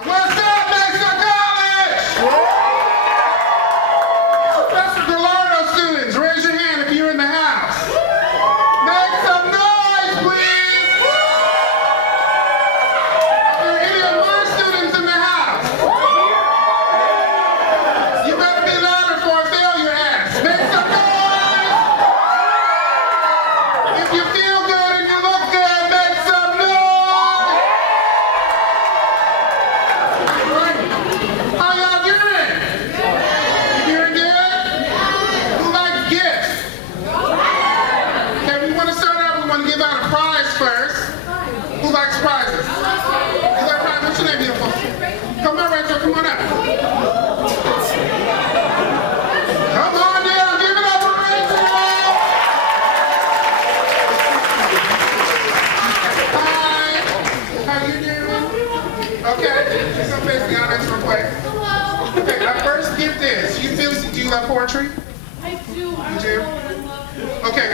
What's up, Mesa College? Professor Gallardo students, raise your hand if you're in the house. Make some noise, please. Are there any of my students in the house? You better be louder before I fail your ass. Make some noise. If you feel good and you look good, make some noise. How y'all doing? You doing good? Who likes gifts? Okay, we want to start out, we want to give out a prize first. Who likes prizes? You like prizes? What's your name, beautiful? Come on, Rachel, come on up. Come on down, give it up for Rachel! Hi, how you doing? Okay, just gonna face the audience real quick. Okay, our first gift is, do you love poetry? I do. You do? Okay,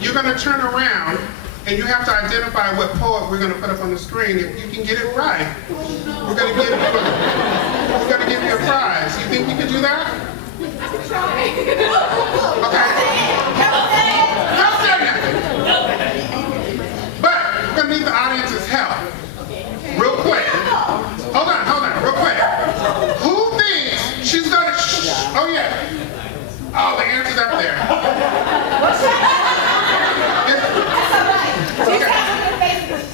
you're gonna turn around and you have to identify what poet we're gonna put up on the screen. If you can get it right, we're gonna give you a prize. You think you can do that? Okay. Don't say nothing. But we're gonna need the audience's help. Real quick. Hold on, real quick. Who thinks she's gonna oh yeah. Oh, the answer's up there.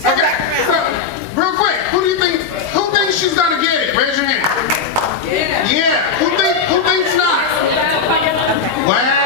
Okay, so real quick, who thinks she's gonna get it? Raise your hand. Yeah. Who thinks not? Wow.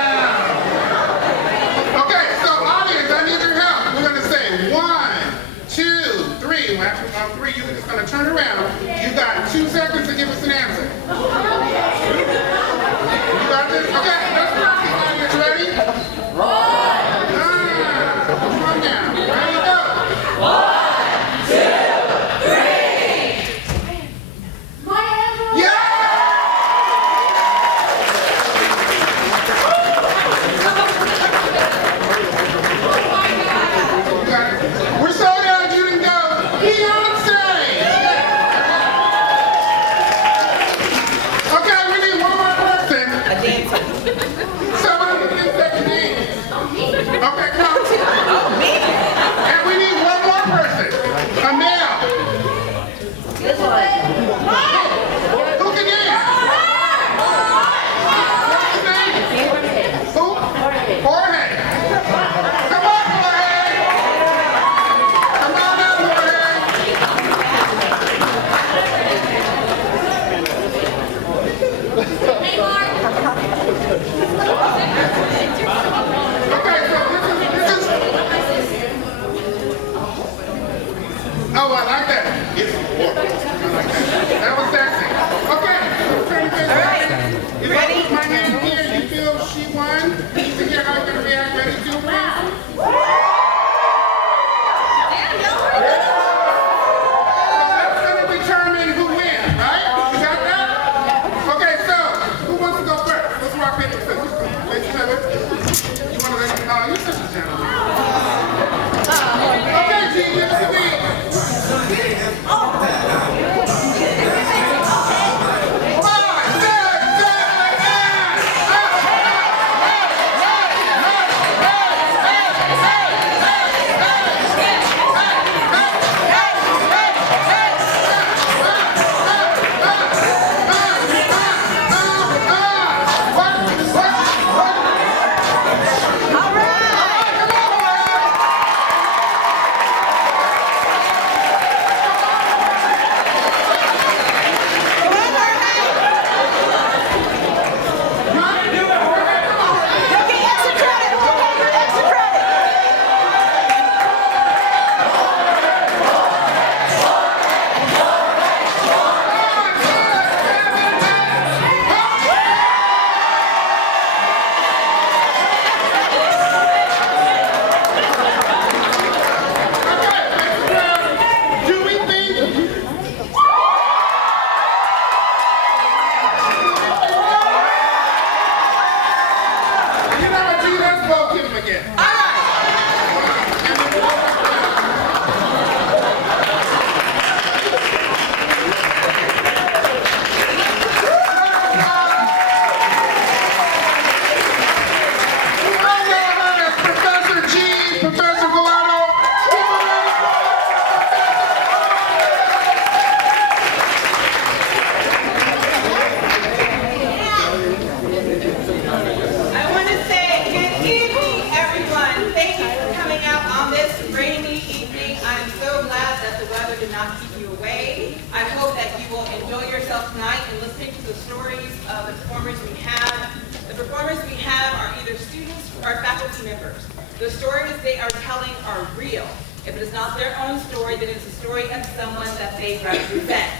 On this rainy evening, I'm so glad that the weather did not keep you away. I hope that you will enjoy yourself tonight in listening to the stories of the performers we have. The performers we have are either students or faculty members. The stories they are telling are real. If it is not their own story, then it's a story of someone that they represent.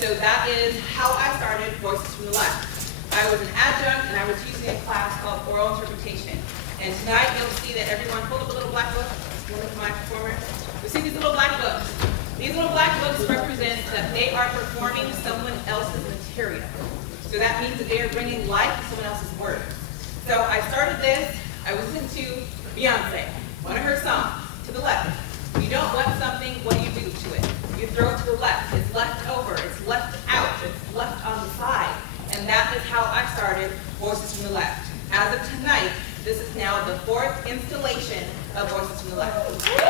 So that is how I started Voices from the Left. I was an adjunct and I was teaching a class called Oral Interpretation. And tonight you'll see that everyone pulled up a little black book. One of my performers. You see these little black books. These little black books represent that they are performing someone else's material. So that means that they are bringing life to someone else's work. So I started this. I was into Beyonce, one of her songs, To the Left. You don't want something, what do you do to it? You throw it to the left. It's left over. It's left out. It's left on the side. And that is how I started Voices from the Left. As of tonight, this is now the 4th installation of Voices from the Left. I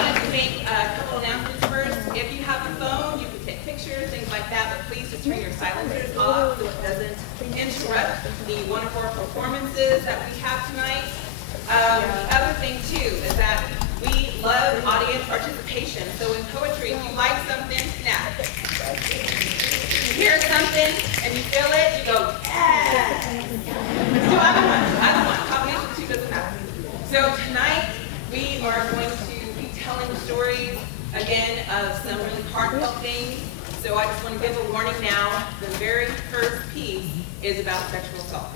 wanted to make a couple announcements first. If you have a phone, you can take pictures, things like that, but please just turn your silencers off so it doesn't interrupt the wonderful performances that we have tonight. The other thing too is that we love audience participation. So in poetry, if you like something, snap. You hear something and you feel it, you go, yeah. So either one. Combination of the two doesn't matter. So tonight, we are going to be telling stories, again, of some really heartfelt things. So I just want to give a warning now. The very first piece is about sexual assault.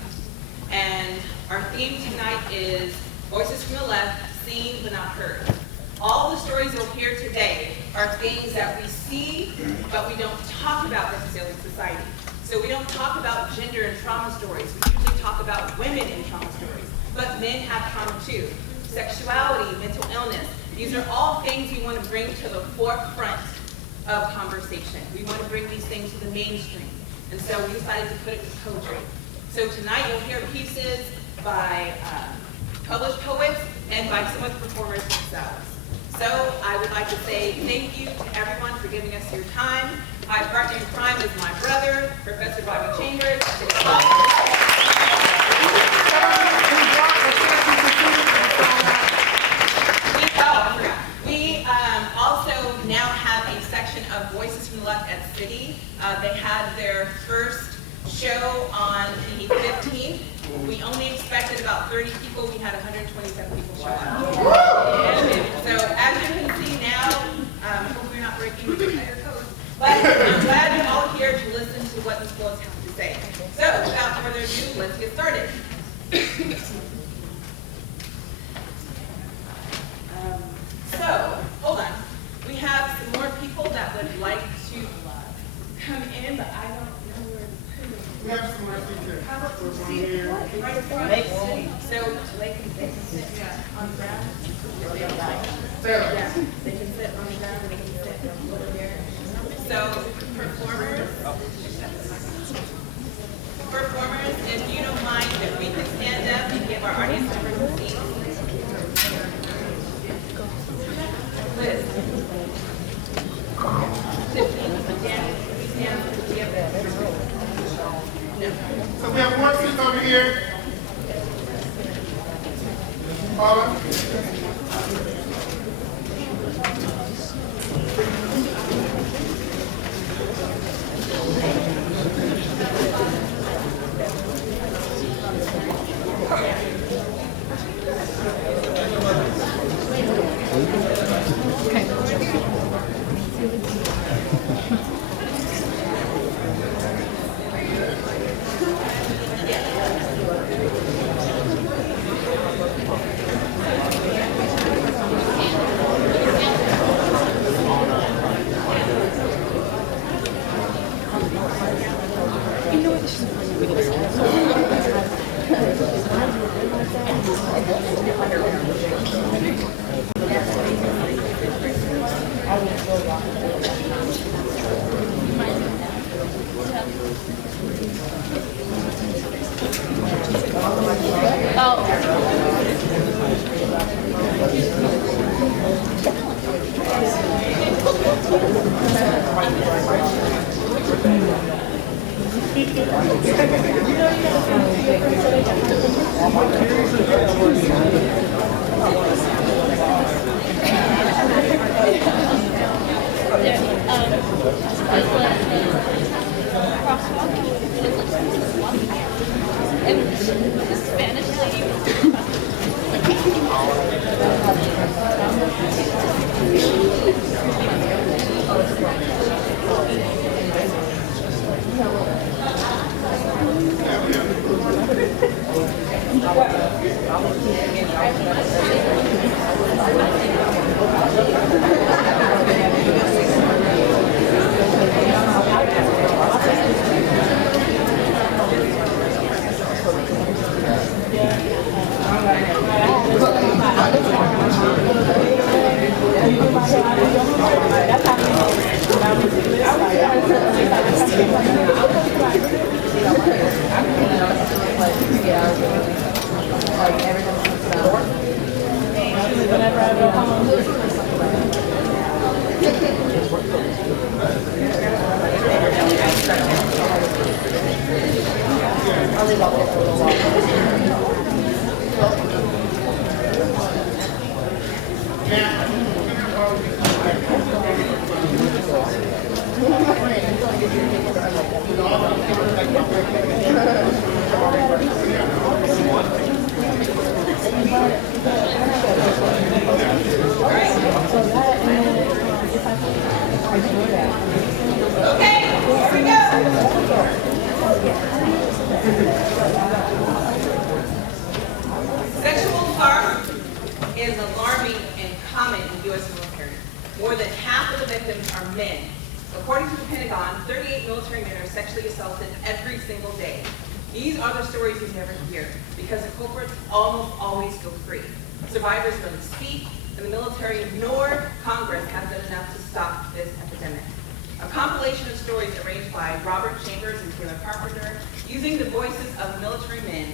And our theme tonight is Voices from the Left, Seen but Not Heard. All the stories you'll hear today are things that we see, but we don't talk about necessarily in society. So we don't talk about gender and trauma stories. We usually talk about women in trauma stories, but men have trauma too. Sexuality, mental illness. These are all things we want to bring to the forefront of conversation. We want to bring these things to the mainstream. And so we decided to put it to poetry. So tonight you'll hear pieces by published poets and by some of the performers themselves. So I would like to say thank you to everyone for giving us your time. My partner in crime is my brother, Professor Bobby Chambers. We also now have a section of Voices from the Left at City. They had their first show on the 15th. We only expected about 30 people. We had 127 people show up. So as you can see now, I hope we're not breaking entire codes, but I'm glad you're all here to listen to what these poets have to say. So without further ado, let's get started. So, hold on. We have some more people that would like to come in, but I don't know where to put them. We have some more features. How about we see right in front of the city? So they can sit on the ground. Yeah, they can sit on the ground and they can sit over there. So performers, if you don't mind, if we could stand up and give our audience members a seat. Liz. So we have more seats over here. Paula. Okay, here we go. Sexual assault is alarming and common in the U.S. military. More than half of the victims are men. According to the Pentagon, 38 military men are sexually assaulted every single day. These are the stories you never hear because the culprits almost always go free. Survivors don't speak, and the military nor Congress have done enough to stop this epidemic. A compilation of stories arranged by Robert Chambers and Taylor Carpenter using the voices of military men: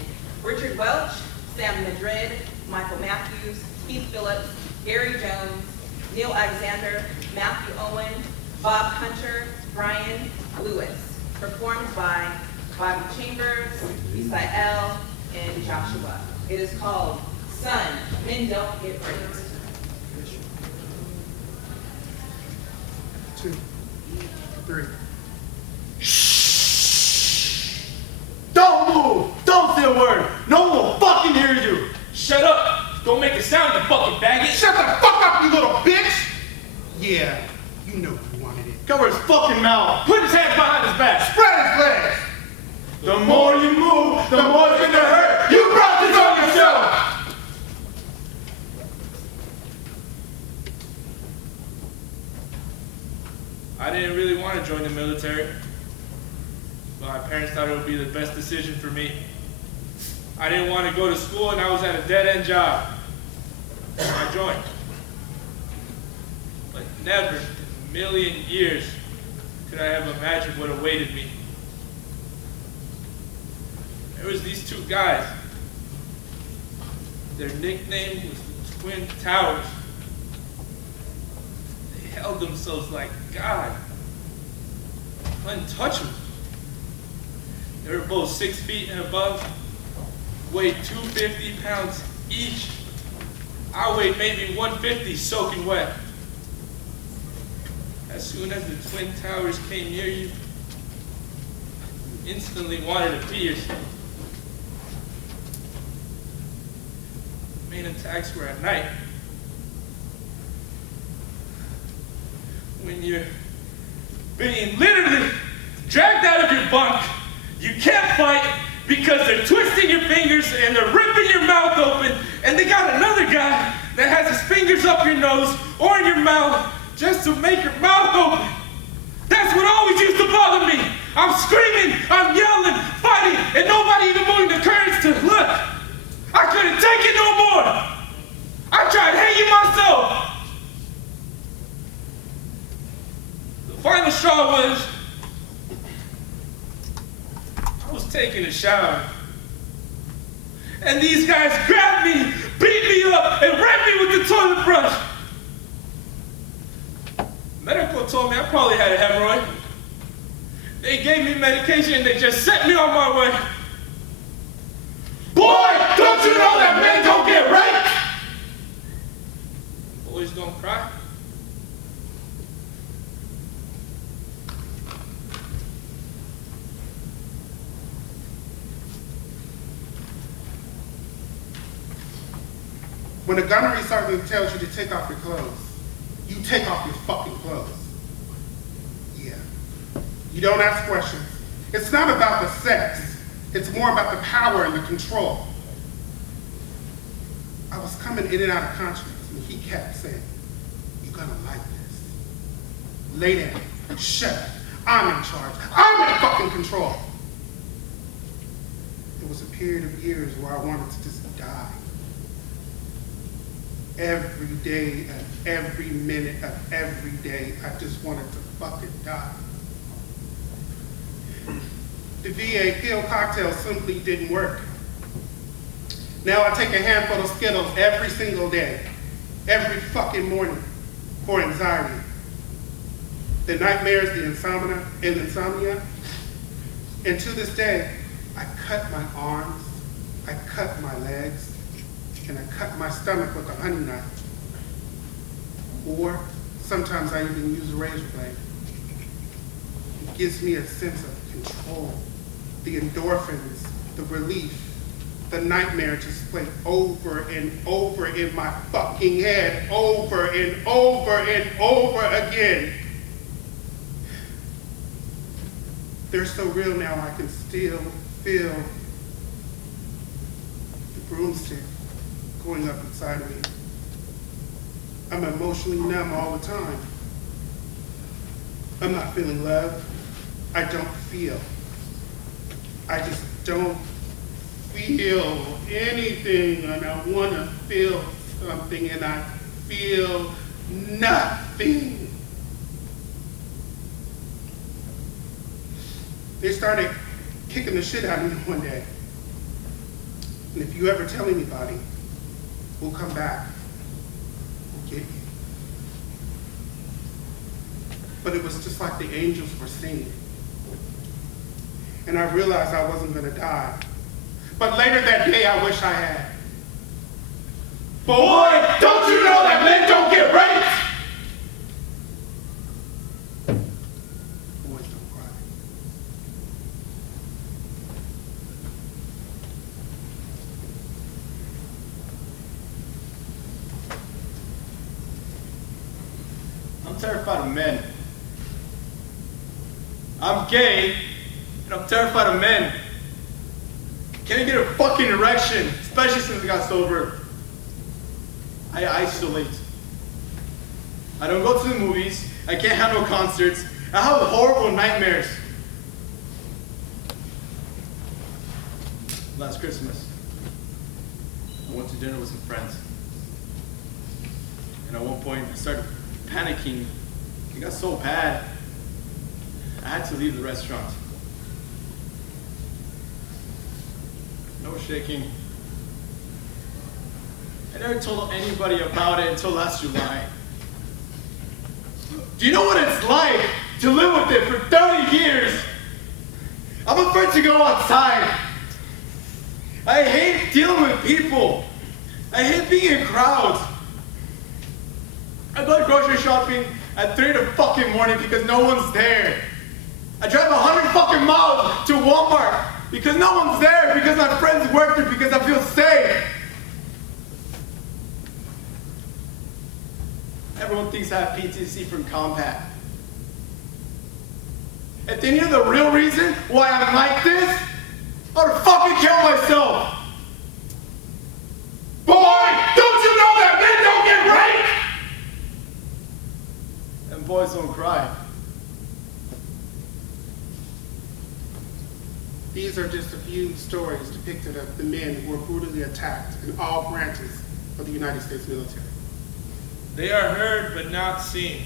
Richard Welch, Sam Madrid, Michael Matthews, Keith Phillips, Gary Jones, Neil Alexander, Matthew Owen, Bob Hunter, Brian Lewis, performed by Bobby Chambers, Isael, and Joshua. It is called Son, Men Don't Get Raped. 2, 3. Don't move! Don't say a word! No one will fucking hear you! Shut up! Don't make a sound, you fucking faggot! Shut the fuck up, you little bitch! Yeah, you know you wanted it. Cover his fucking mouth! Put his hands behind his back! Spread his legs! The more you move, the more it's gonna hurt! You brought this on yourself! I didn't really want to join the military, but my parents thought it would be the best decision for me. I didn't want to go to school and I was at a dead-end job. So I joined. But never in a million years could I have imagined what awaited me. There was these two guys. Their nickname was the Twin Towers. They held themselves like God, untouchable. They were both 6 feet and above, weighed 250 pounds each. I weighed maybe 150 soaking wet. As soon as the Twin Towers came near you, you instantly wanted to pee yourself. The main attacks were at night. When you're being literally dragged out of your bunk, you can't fight because they're twisting your fingers and they're ripping your mouth open, and they got another guy that has his fingers up your nose or in your mouth just to make your mouth open. That's what always used to bother me. I'm screaming, I'm yelling, fighting, and nobody even moving the courage to look. I couldn't take it no more. I tried hanging myself. The final straw was I was taking a shower. And these guys grabbed me, beat me up, and raped me with the toilet brush. Medical told me I probably had a hemorrhoid. They gave me medication and they just sent me on my way. Boy, don't you know that men don't get raped? Boys don't cry. When a gunnery sergeant tells you to take off your clothes, you take off your fucking clothes. Yeah. You don't ask questions. It's not about the sex. It's more about the power and the control. I was coming in and out of consciousness, and he kept saying, "You're gonna like this. Lay down. Shut up. I'm in charge. I'm in fucking control." There was a period of years where I wanted to just die. Every day of every minute of every day, I just wanted to fucking die. The VA pill cocktail simply didn't work. Now I take a handful of Skittles every single day, every fucking morning, for anxiety. The nightmares, the insomnia, and to this day, I cut my arms, I cut my legs, and I cut my stomach with a honey knife. Or sometimes I even use a razor blade. It gives me a sense of control. The endorphins, the relief, the nightmare just play over and over in my fucking head, over and over and over again. They're so real now I can still feel the broomstick going up inside of me. I'm emotionally numb all the time. I'm not feeling love. I don't feel. I just don't feel anything, and I want to feel something, and I feel nothing. They started kicking the shit out of me one day. And if you ever tell anybody, we'll come back. We'll get you. But it was just like the angels were singing. And I realized I wasn't going to die. But later that day, I wish I had. Boy, don't you know that men don't get raped? Boys don't cry. I'm terrified of men. I'm gay, and I'm terrified of men. Can't get a fucking erection, especially since I got sober. I isolate. I don't go to the movies. I can't handle concerts. I have horrible nightmares. Last Christmas, I went to dinner with some friends. And at one point, I started panicking. It got so bad, I had to leave the restaurant. No shaking. I never told anybody about it until last July. Do you know what it's like to live with it for 30 years? I'm afraid to go outside. I hate dealing with people. I hate being in crowds. I go grocery shopping at 3 in the fucking morning because no one's there. I drive 100 fucking miles to Walmart because no one's there, because my friends work there, because I feel safe. Everyone thinks I have PTSD from combat. If they knew the real reason why I'm like this, I would fucking kill myself. Boy, don't you know that men don't get raped? And boys don't cry. These are just a few stories depicted of the men who were brutally attacked in all branches of the United States military. They are heard but not seen.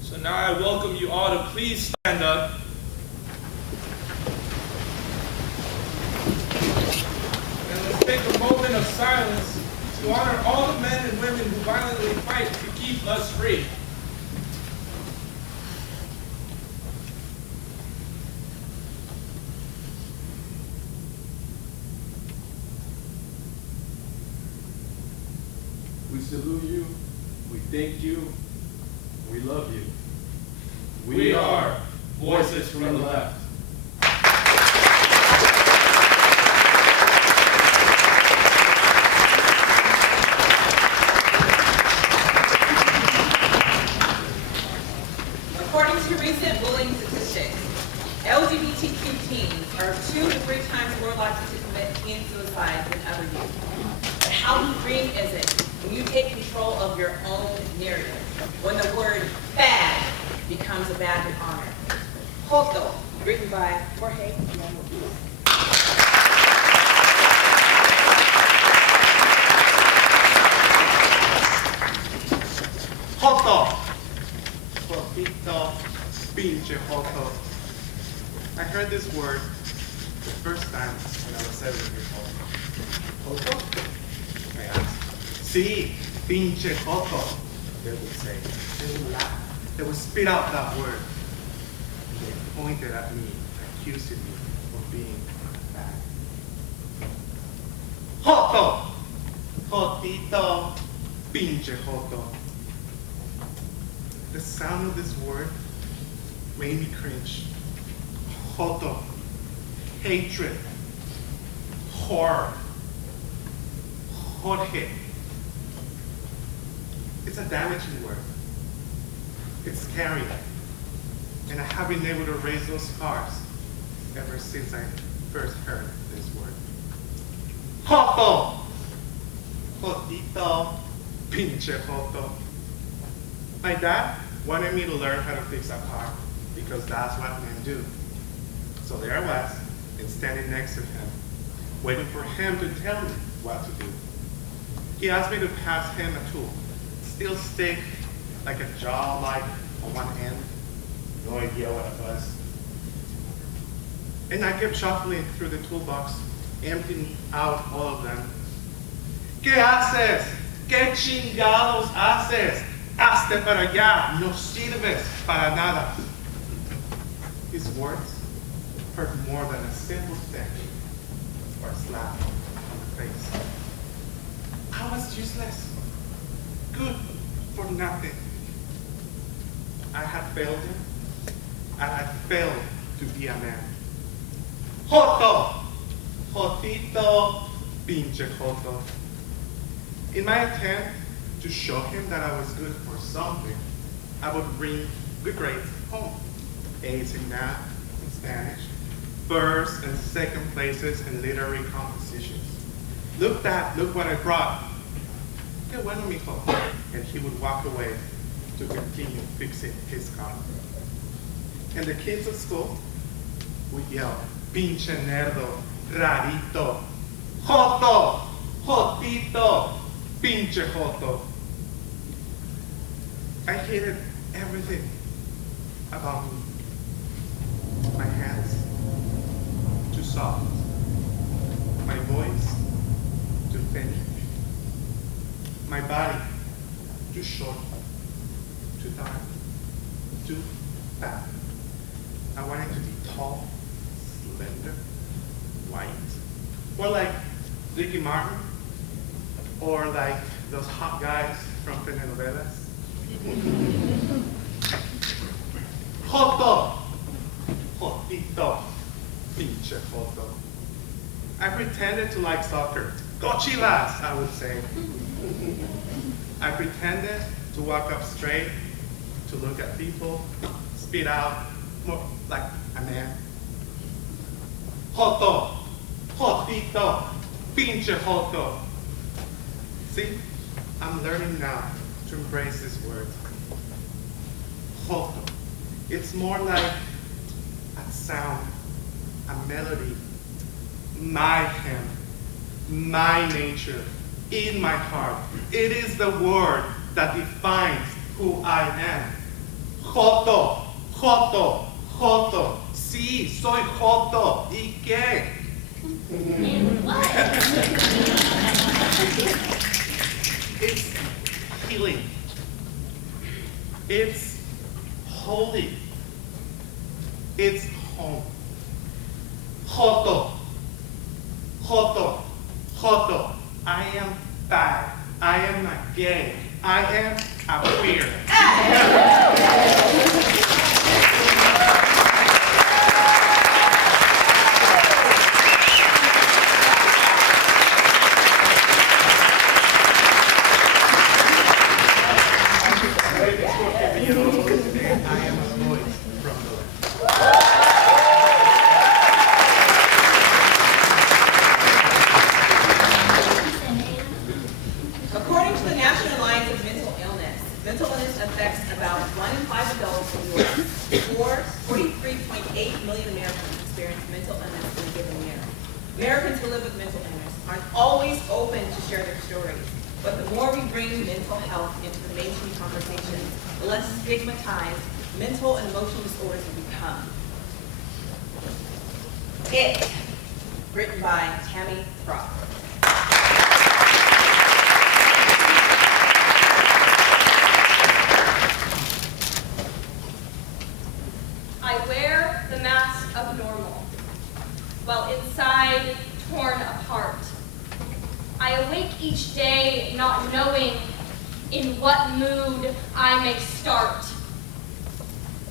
So now I welcome you all to please stand up. And let's take a moment of silence to honor all the men and women who violently fight to keep us free. salute you, we thank you, we love you. We are Voices from the Left. According to recent bullying statistics, LGBTQ teens are 2 to 3 times more likely to commit teen suicide than other youth. But how freeing is it when you take control of your own narrative, when the word bad becomes a badge of honor? Joto, written by Jorge Manuel. Joto. Jotito, pinche Joto. I heard this word the first time when I was 7 years old. Joto? I asked. Sí, pinche Joto, they would say. They would laugh. They would spit out that word. And they pointed at me, accusing me of being bad. Joto! Jotito, pinche Joto. The sound of this word made me cringe. Joto, hatred, horror, Jorge. It's a damaging word. It's scary. And I have been able to raise those scars ever since I first heard this word. Joto! Jotito, pinche Joto. My dad wanted me to learn how to fix a car because that's what men do. So there I was, and standing next to him, waiting for him to tell me what to do. He asked me to pass him a tool, steel stick, like a jaw like on one end. No idea what it was. And I kept shuffling through the toolbox, emptying out all of them. ¿Qué haces? ¿Qué chingados haces? Hazte para allá, no sirves para nada. His words hurt more than a simple stick or a slap on the face. I was useless, good for nothing. I had failed him. I had failed to be a man. Joto! Jotito, pinche Joto. In my attempt to show him that I was good for something, I would bring good grades home. A's in math and Spanish, first and second places in literary compositions. Look what I brought. Qué bueno, mijo. And he would walk away to continue fixing his car. And the kids at school would yell, pinche nerdo, rarito, Joto, Jotito, pinche Joto. I hated everything about me. My hands, too soft. My voice, too thin. My body, too short, too dark, too fat. I wanted to be tall, slender, white, or like Ricky Martin, or like those hot guys from telenovelas. Joto, Jotito, pinche Joto. I pretended to like soccer. Go Chivas, I would say. I pretended to walk up straight, to look at people, spit out, more like a man. Joto, Jotito, pinche Joto. See, I'm learning now to embrace this word. Joto. It's more like a sound, a melody, my hymn, my nature, in my heart. It is the word that defines who I am. Joto, Joto, Joto. Sí, soy Joto. ¿Y qué? It's healing. It's holy. It's home. Joto, Joto, Joto. I am bad. I am not gay. I am a queer. According to the National Alliance of Mental illness affects about 1 in 5 adults in the U.S. 43.8 million Americans experience mental illness in a given year. Americans who live with mental illness aren't always open to share their stories, but the more we bring mental health into the mainstream conversation, the less stigmatized mental and emotional disorders will become. It, written by Tammy Frost. I wear the mask of normal, while inside torn apart. I awake each day not knowing in what mood I may start.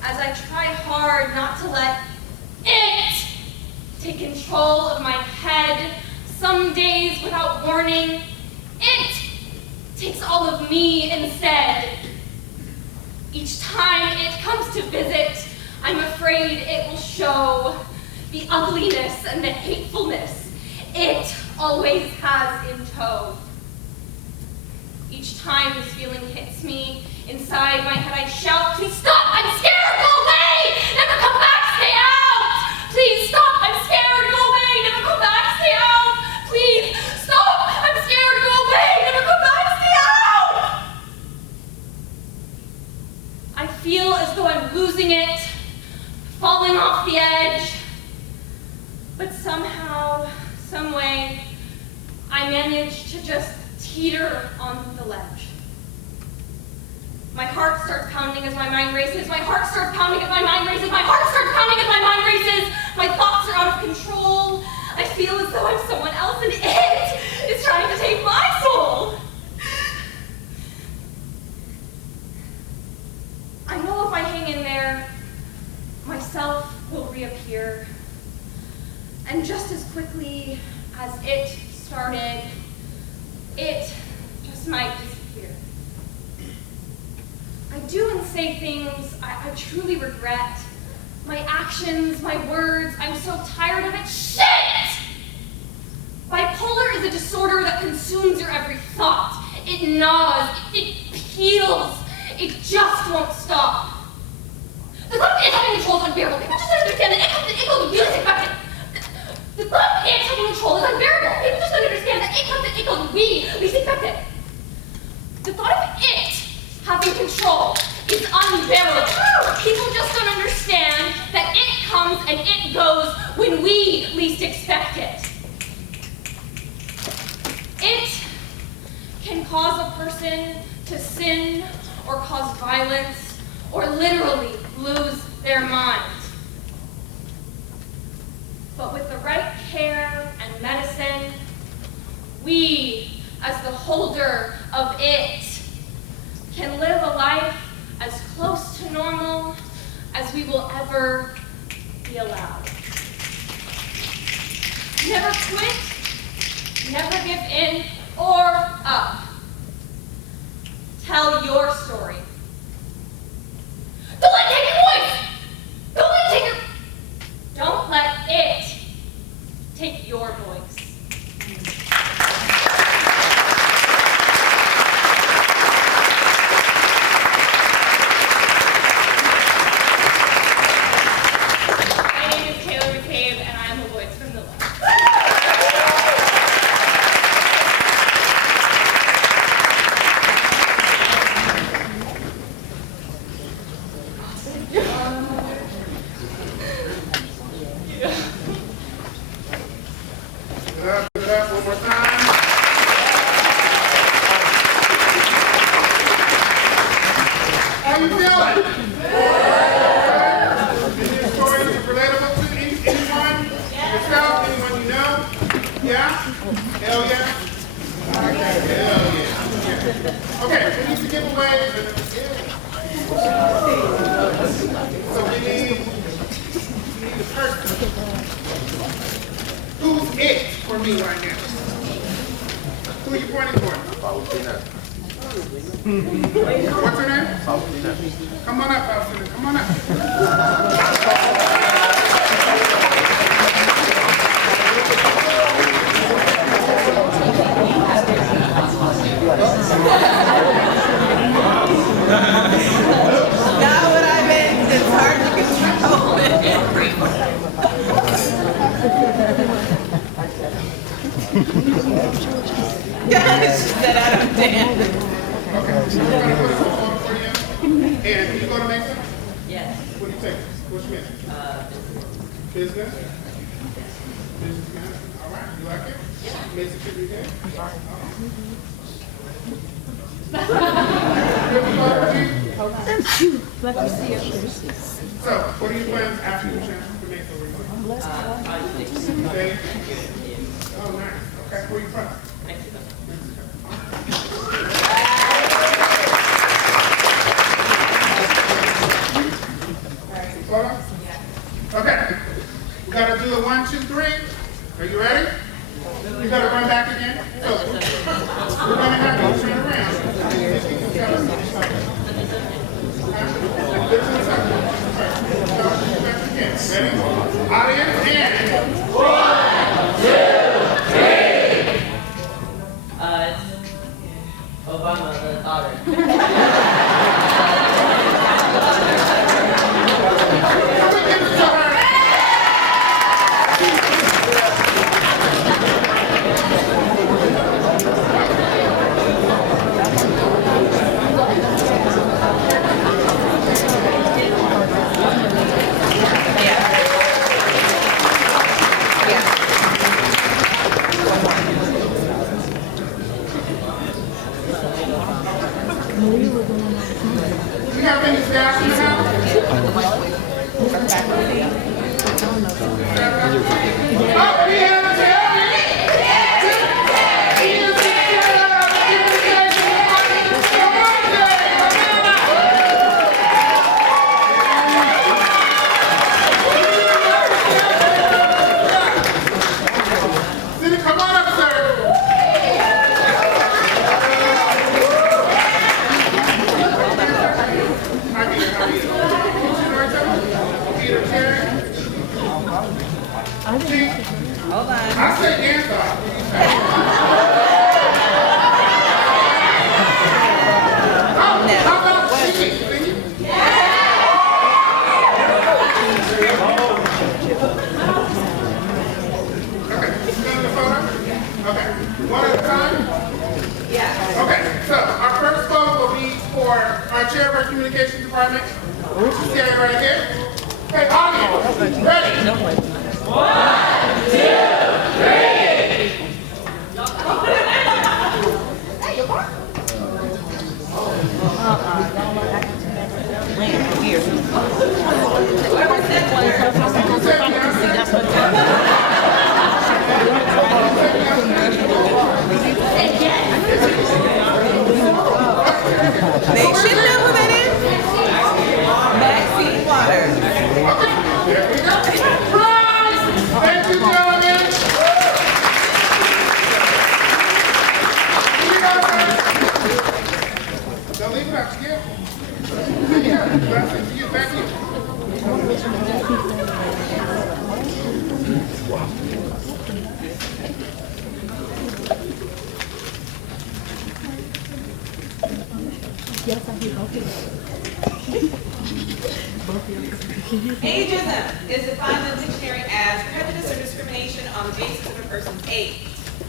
As I try hard not to let it take control of my head, some days without warning, it takes all of me instead. Each time it comes to visit, I'm afraid it will show the ugliness and the hatefulness it always has in tow. Each time this feeling hits me, inside my head I shout, please stop, I'm scared, go away, never come back, stay out. Please stop, I'm scared, go away, never come back, stay out. Please stop, I'm scared, go away, never come back, stay out. I feel as though I'm losing it, falling off the edge, but somehow, some way, I manage to just teeter on the ledge. My heart starts pounding as my mind races. My heart starts pounding as my mind races. My heart starts pounding as my mind races. My thoughts are out of control. I feel as though I'm someone else and it is trying to take my soul. I know if I hang in there, myself will reappear. And just as quickly as it started, it just might disappear. I do and say things I truly regret. My actions, my words, I'm so tired of it. Shit! Bipolar is a disorder that consumes your every thought. It gnaws, it peels, it just won't stop. The thought of it having control is unbearable. People just don't understand that it will be affected. The thought of it having control is unbearable. People just don't understand that it will be least affected. The thought of it having control is unbearable. People just don't understand that it comes and it goes when we least expect it. It can cause a person to sin or cause violence or literally lose their mind. But with the right care and medicine, we, as the holder of it, can live a life as close to normal as we will ever be allowed. Never quit, never give in or up. Tell your story. Don't let it take your voice! Don't let it take your voice. One more time. How you feeling? Any stories relatable to anyone? Yourself? Anyone you know? Yeah? Hell yeah? Hell yeah. Okay, we need to give away. So we need a person. Who's it for me right now? Who are you pointing for? What's her name? Come on up, Faustina. Come on up. Now what I meant, it's hard to control it. Guys, she said I don't dance. Okay, so we're going to put it on for you. And can you go to Mason? Yes. What do you take? What's your major? Business? Business management? All right, you like it? Yeah. Mason should be good? So, what are your plans after you transfer to Mesa? Where are you going? Stay? Oh, nice. Okay, where are you from? Mexico. Photo? Okay. We got to do a 1, 2, 3. Are you ready? You got to run back again. So, we're going to have you turn around. Ready? Audience, and 1, 2, 3. Obama, the daughter. We have any staff in the house? Oh, we have Terry! Come on up, sir. Hold on. I say dance off. How about singing? Singing? Okay. You got the photo? Okay. One at a time? Yeah. Okay. So our first photo will be for our chair of our communications department. Stand right here. Okay, audience. Ready? 1, 2, 3. They should know who that is. Maxine Waters. Okay, there we go. Prize! Thank you, gentlemen. Here you go, guys. Don't leave it out. Yeah. Yeah, that's it. You back here. Ageism is defined in the dictionary as prejudice or discrimination on the basis of a person's age.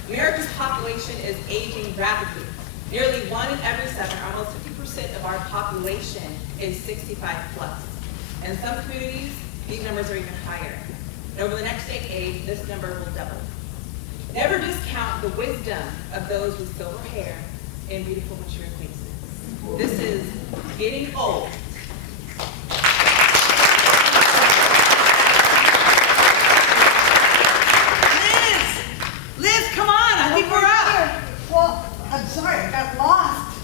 America's population is aging rapidly. Nearly 1 in every 7, almost 50% of our population is 65 plus. In some communities, these numbers are even higher. And over the next decade, this number will double. Never discount the wisdom of those with silver hair and beautiful mature faces. This is getting old. Liz, come on, I think we're up. Well, I'm sorry, I got lost.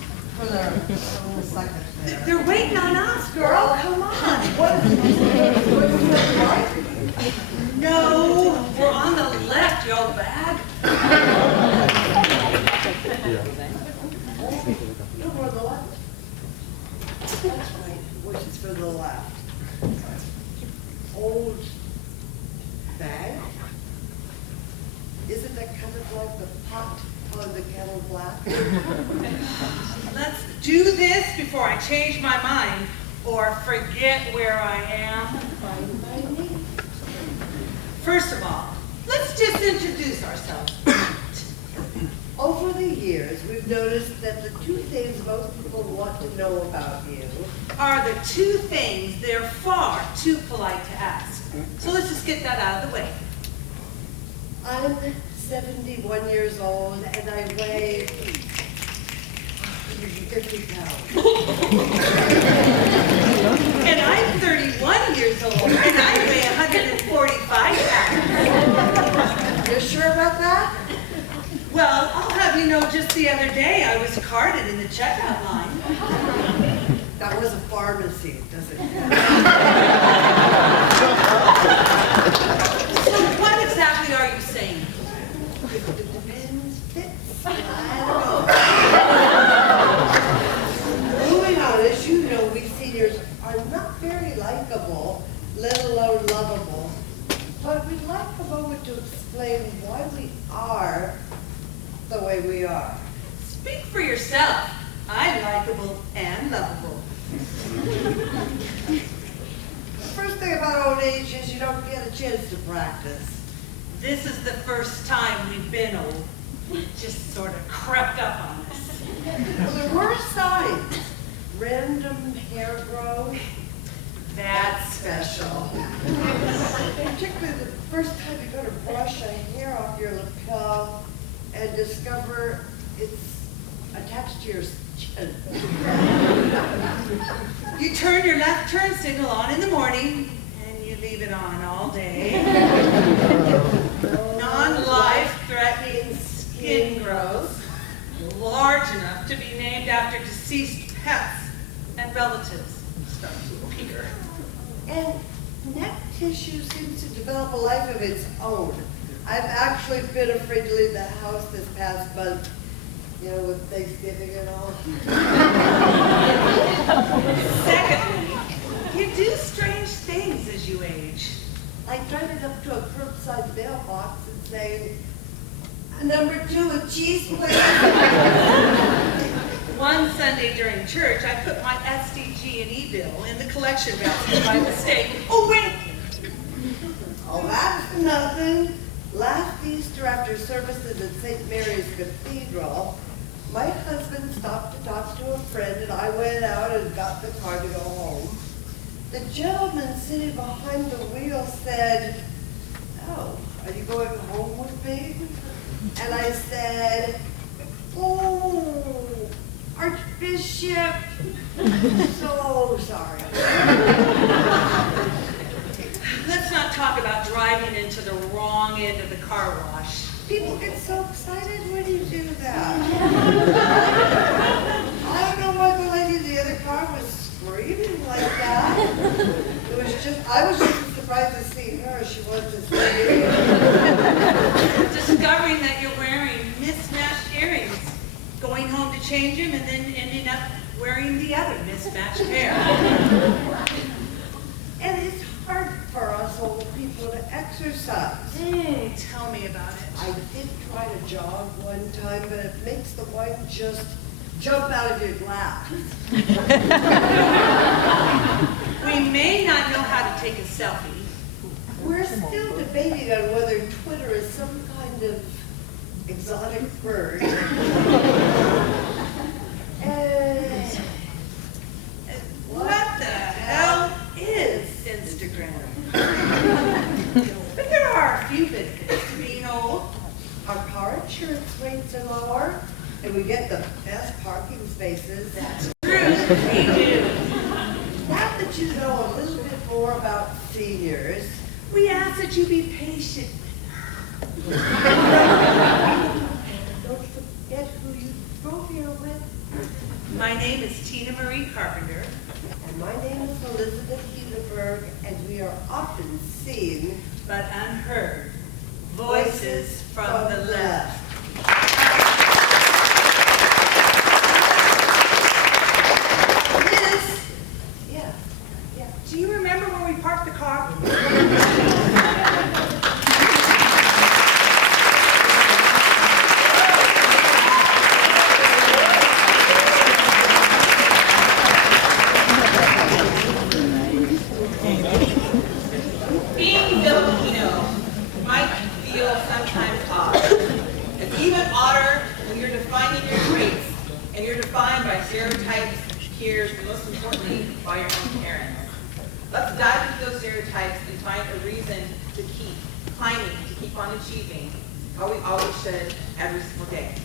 like the pot on the kettle black? Let's do this before I change my mind or forget where I am. Fine by me. First of all, let's just introduce ourselves. Over the years, we've noticed that the two things most people want to know about you Are the two things they're far too polite to ask. So let's just get that out of the way. I'm 71 years old and I weigh 50 pounds. And I'm 31 years old and I weigh 145 pounds. You're sure about that? Well, I'll have you know, just the other day I was carded in the checkout line. That was a pharmacy, doesn't it? So what exactly are you saying? It depends, fits. I don't know. Moving on, as you know, we seniors are not very likable, let alone lovable. But we'd like a moment to explain why we are the way we are. Speak for yourself. I'm likable and lovable. The first thing about old age is you don't get a chance to practice. This is the first time we've been old. It just sort of crept up on us. Well, there were signs. Random hair growth. That's special. Particularly the first time you go to brush a hair off your lapel and discover it's attached to your chin. You turn your left turn signal on in the morning and you leave it on all day. Non-life-threatening skin growth, large enough to be named after deceased pets and relatives, start to appear. And neck tissue seems to develop a life of its own. I've actually been afraid to leave the house this past month, you know, with Thanksgiving and all. Secondly, you do strange things as you age. Like driving up to a curbside mailbox and saying, "Number 2 with cheese, please." One Sunday during church, I put my SDG&E bill in the collection basket by mistake. Oh, wait! Oh, that's nothing. Last Easter after services at St. Mary's Cathedral, my husband stopped to talk to a friend and I went out and got the car to go home. The gentleman sitting behind the wheel said, "Oh, are you going home with me?" And I said, "Oh, Archbishop, so sorry." Let's not talk about driving into the wrong end of the car wash. People get so excited when you do that. I don't know why the lady in the other car was screaming like that. I was just as surprised to see her as she was to see you. Discovering that you're wearing mismatched earrings, going home to change them, and then ending up wearing the other mismatched pair. And it's hard for us old people to exercise. Tell me about it. I did try to jog one time, but it makes the wine just jump out of your glass. We may not know how to take a selfie. We're still debating on whether Twitter is some kind of exotic bird. What the hell is Instagram? But there are a few benefits to being old. Our car insurance rates are lower, and we get the best parking spaces. That's true, we do. Now that you know a little bit more about seniors, We ask that you be patient with her. don't forget who you drove here with. My name is Tina Marie Carpenter. And my name is Elizabeth Hudeberg, and we are often seen But unheard. Voices from the left. Miss, yeah. Do you remember when we parked the car? even odder when you're defining your traits and you're defined by stereotypes, peers, and most importantly, by your own parents. Let's dive into those stereotypes and find a reason to keep climbing, to keep on achieving, how we always should every single day.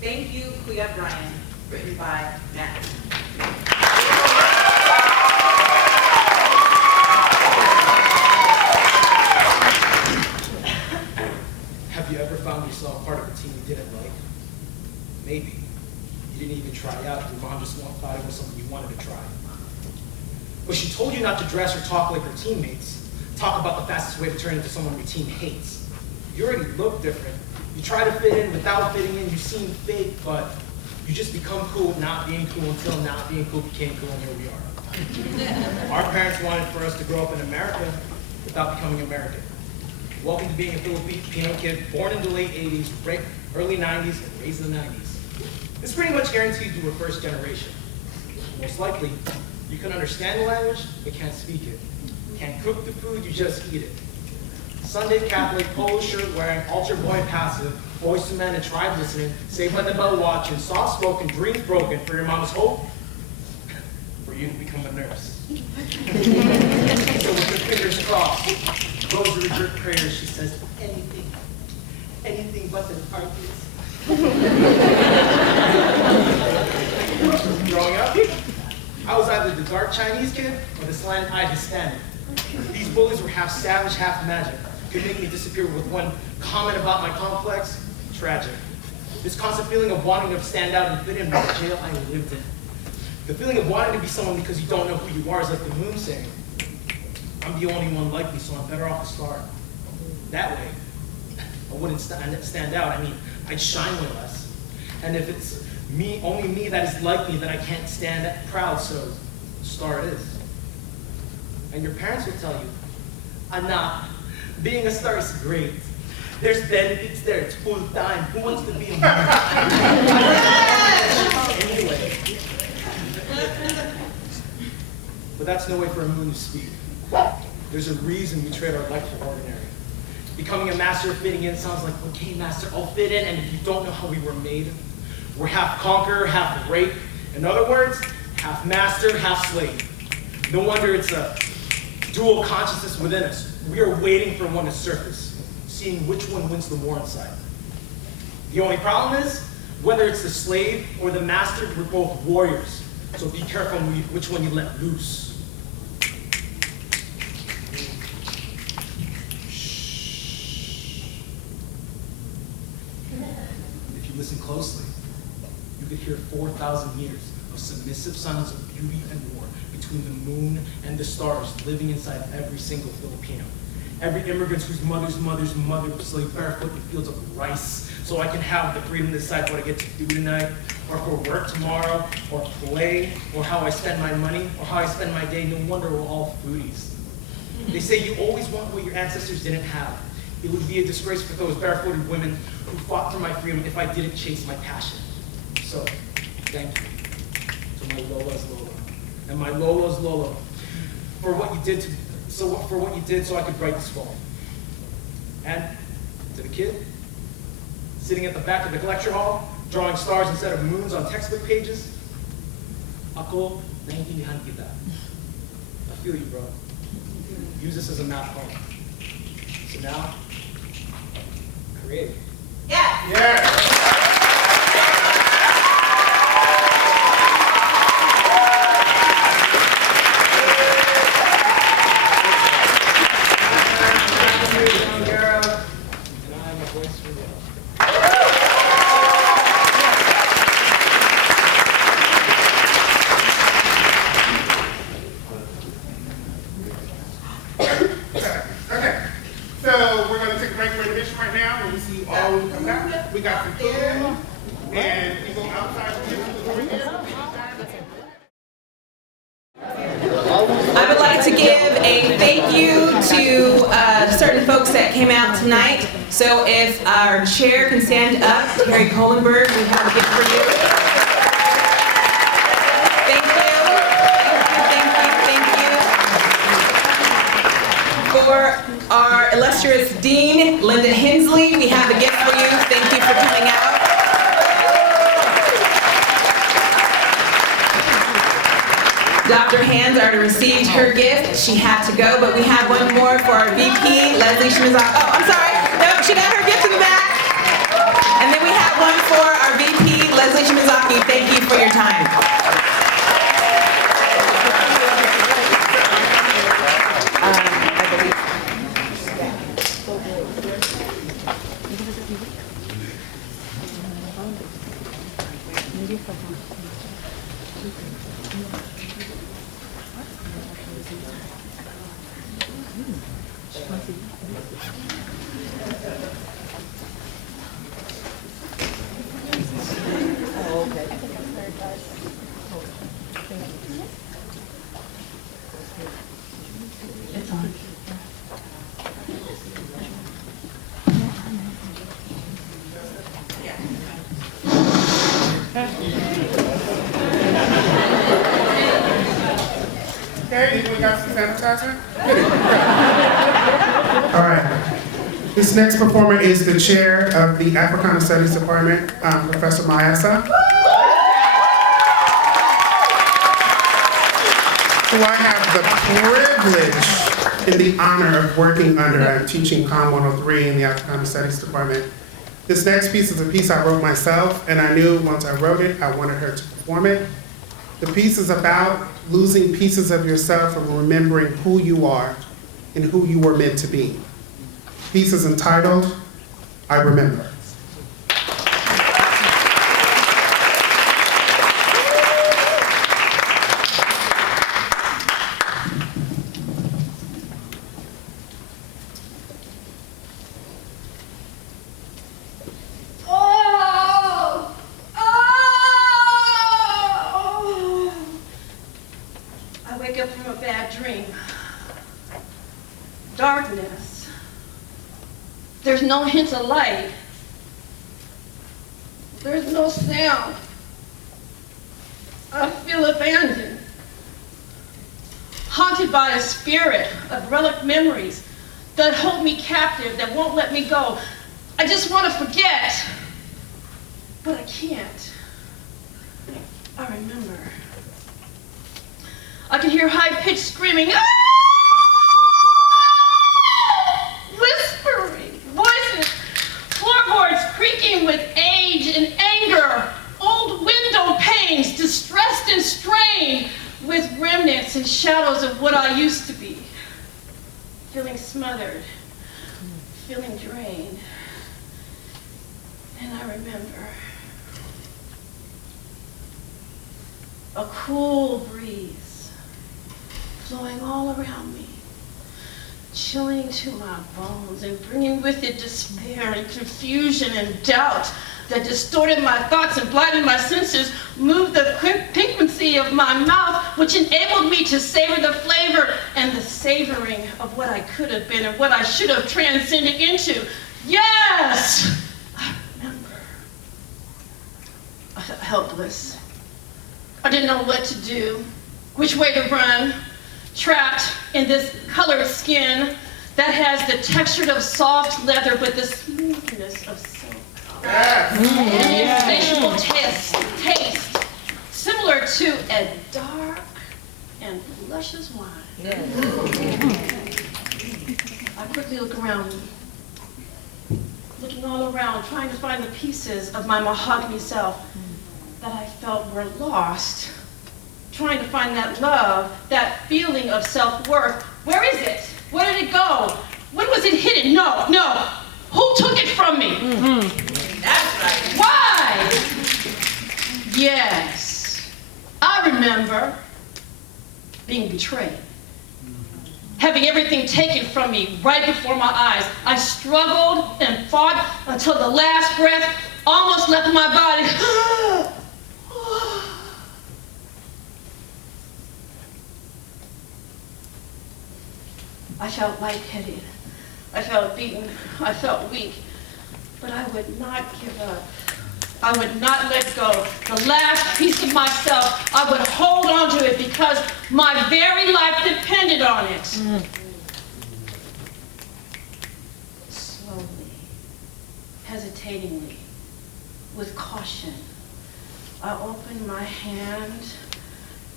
Thank you, Kuya Brian, written by Matt. Have you ever found yourself part of a team you didn't like? Maybe. You didn't even try out. Your mom just thought it was something you wanted to try. But she told you not to dress or talk like your teammates. Talk about the fastest way to turn into someone your team hates. You already look different. You try to fit in without fitting in. You seem fake, but you just become cool with not being cool until not being cool became cool, and here we are. Our parents wanted for us to grow up in America without becoming American. Welcome to being a Filipino kid born in the late 80s, early 90s, and raised in the 90s. It's pretty much guaranteed you were first generation. Most likely, you can understand the language, but can't speak it. Can't cook the food, you just eat it. Sunday Catholic, polo shirt wearing, altar boy passive, boys to men and tribe listening, Saved by the Bell watching, soft spoken, dreams broken, for your mama's hope, for you to become a nurse. So with your fingers crossed, rosary drip prayers, she says, anything but the arches. Growing up, I was either the dark Chinese kid or the slant-eyed Hispanic. These bullies were half savage, half magic. Could make me disappear with one comment about my complex. Tragic. This constant feeling of wanting to stand out and fit in was the jail I lived in. The feeling of wanting to be someone because you don't know who you are is like the moon saying, I'm the only one like me, so I'm better off to start. That way, I wouldn't stand out. I mean, I'd shine way less. And if it's me, only me that is like me, then I can't stand proud, so star it is. And your parents will tell you, Anak, being a star is great. There's benefits there, it's full time. Who wants to be a mom? Anyway. But that's no way for a moon to speak. There's a reason we trade our life for ordinary. Becoming a master of fitting in sounds like, okay, master, I'll fit in, and if you don't know how we were made, we're half conqueror, half rape. In other words, half master, half slave. No wonder it's a dual consciousness within us. We are waiting for one to surface, seeing which one wins the war inside. The only problem is, whether it's the slave or the master, we're both warriors. So be careful which one you let loose. If you listen closely, you could hear 4,000 years of submissive silence of beauty and war between the moon and the stars living inside every single Filipino. Every immigrant whose mother's mother's mother was laid barefoot in fields of rice, so I can have the freedom to decide what I get to do tonight, or for work tomorrow, or play, or how I spend my money, or how I spend my day. No wonder we're all foodies. They say you always want what your ancestors didn't have. It would be a disgrace for those barefooted women who fought for my freedom if I didn't chase my passion. So, thank you to my Lola's Lola and my Lola's Lola for what you did so I could write this poem. And to the kid sitting at the back of the lecture hall, drawing stars instead of moons on textbook pages, ako naiintindihan kita. I feel you, bro. Use this as a math poem. So now, create. Yes. Yeah. Okay, so we're going to take a break for intermission right now. When we see you all when we come back, we got some food, and we go outside. I would like to give a thank you to certain folks that came out tonight. So if our chair can stand up, Terry Kohlenberg, we have a gift for you. Thank you. For our illustrious Dean, Linda Hensley, we have a gift for you. Thank you for coming out. her hands, already received her gift. She had to go, but we have one more for our VP, Leslie Shimazaki. Oh, I'm sorry. Nope, she got her gift in the back. And then we have one for our VP, Leslie Shimazaki. Thank you for your time. Okay, we got some sanitizer? All right. This next performer is the chair of the Africana Studies Department, Professor Mayasa, who I have the privilege and the honor of working under. I'm teaching COM 103 in the Africana Studies Department. This next piece is a piece I wrote myself, and I knew once I wrote it, I wanted her to perform it. The piece is about losing pieces of yourself and remembering who you are and who you were meant to be. The piece is entitled, I Remember. Darkness. There's no hint of light. There's no sound. I feel abandoned. Haunted by a spirit of relic memories that hold me captive, that won't let me go. I just want to forget, but I can't. I remember. I can hear high-pitched screaming, "Ah!" Whispering voices, floorboards creaking with age and anger, old window panes distressed and strained with remnants and shadows of what I used to be. Feeling smothered, feeling drained. And I remember a cool breeze flowing all around me, chilling to my bones and bringing with it despair and confusion and doubt that distorted my thoughts and blinded my senses, moved the piquancy of my mouth, which enabled me to savor the flavor and the savoring of what I could have been and what I should have transcended into. Yes! I remember. I felt helpless. I didn't know what to do, which way to run, trapped in this colored skin that has the texture of soft leather but the smoothness of silk. An insatiable taste, similar to a dark and luscious wine. I quickly look around, looking all around, trying to find the pieces of my mahogany self that I felt were lost. Trying to find that love, that feeling of self-worth. Where is it? Where did it go? When was it hidden? No. Who took it from me? That's right. Why? Yes, I remember being betrayed. Having everything taken from me right before my eyes. I struggled and fought until the last breath almost left my body. I felt lightheaded. I felt beaten. I felt weak. But I would not give up. I would not let go. The last piece of myself, I would hold on to it because my very life depended on it. Slowly, hesitatingly, with caution, I opened my hand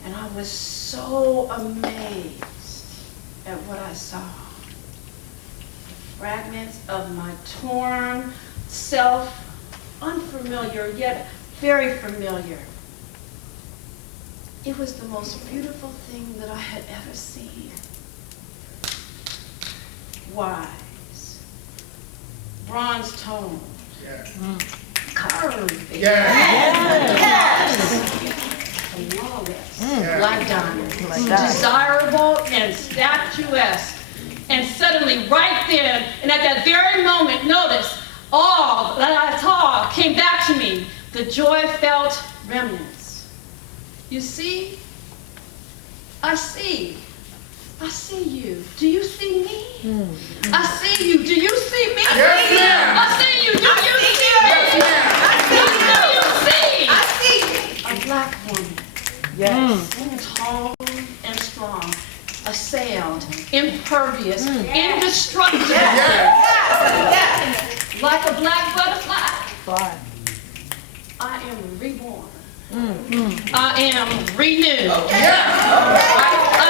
And I was so amazed at what I saw. Fragments of my torn self, unfamiliar yet very familiar. It was the most beautiful thing that I had ever seen. Wise, bronze toned, curved, flawless, black diamond, desirable and statuesque. And suddenly, right then, and at that very moment, notice, all that I saw came back to me, the joy-felt remnants. You see? I see you. Do you see me? I see you. Do you see me? Yes, ma'am. I see you. Do you see me? Yes, ma'am. I see. A black woman. Yes. Tall and strong. Assailed, impervious, indestructible. Like a black butterfly. I am reborn. I am renewed. I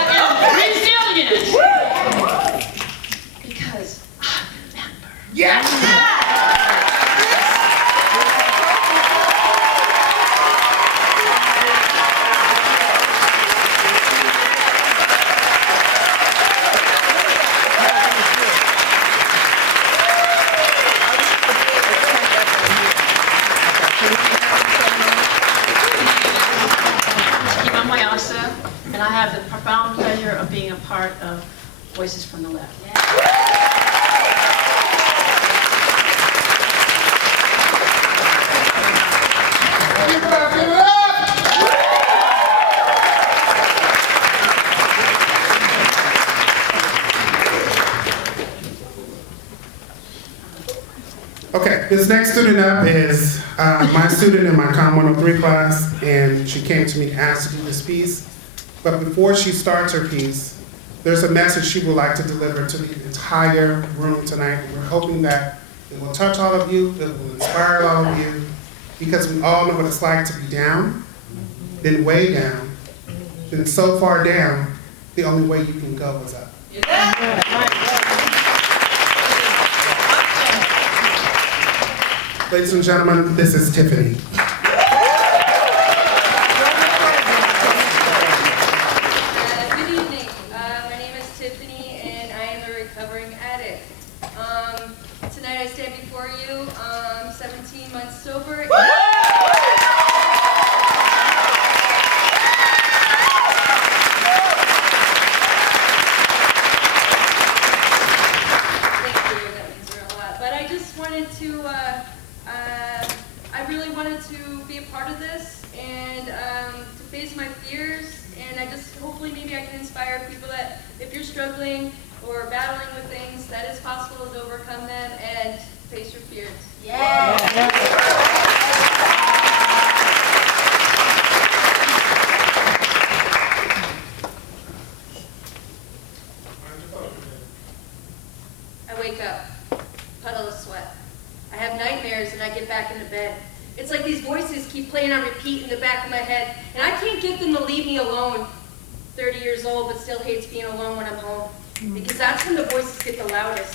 am resilient. Because I remember. And I have the profound pleasure of being a part of Voices from the Left. Okay, this next student up is my student in my Com 103 class, and she came to me to ask to do this piece. But before she starts her piece, there's a message she would like to deliver to the entire room tonight. We're hoping that it will touch all of you, it will inspire all of you, because we all know what it's like to be down, then way down, then so far down, the only way you can go is up. Ladies and gentlemen, this is Tiffany. Good evening. My name is Tiffany, and I am a recovering addict. Tonight I stand before you, 17 months sober. Thank you. That means a lot. But I just wanted to. I really wanted to be a part of this and to face my fears, and I just hopefully maybe I can inspire people that if you're struggling or battling with things, that it's possible to overcome them and face your fears. I wake up, puddle of sweat. I have nightmares and I get back into bed. It's like these voices keep playing on repeat in the back of my head, and I can't get them to leave me alone. 30 years old, but still hates being alone when I'm home, because that's when the voices get the loudest.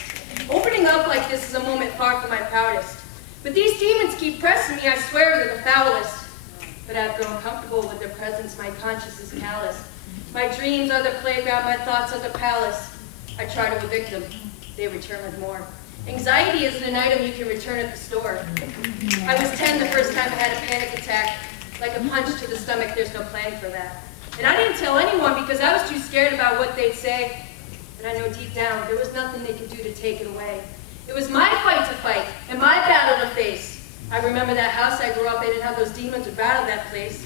Opening up like this is a moment far from my proudest. But these demons keep pressing me, I swear they're the foulest. But I've grown comfortable with their presence, my conscience is callous. My dreams are the playground, my thoughts are the palace. I try to evict them, they return with more. Anxiety isn't an item you can return at the store. I was 10 the first time I had a panic attack. Like a punch to the stomach, there's no plan for that. And I didn't tell anyone because I was too scared about what they'd say. And I know deep down, there was nothing they could do to take it away. It was my fight to fight and my battle to face. I remember that house I grew up in and how those demons would battle that place.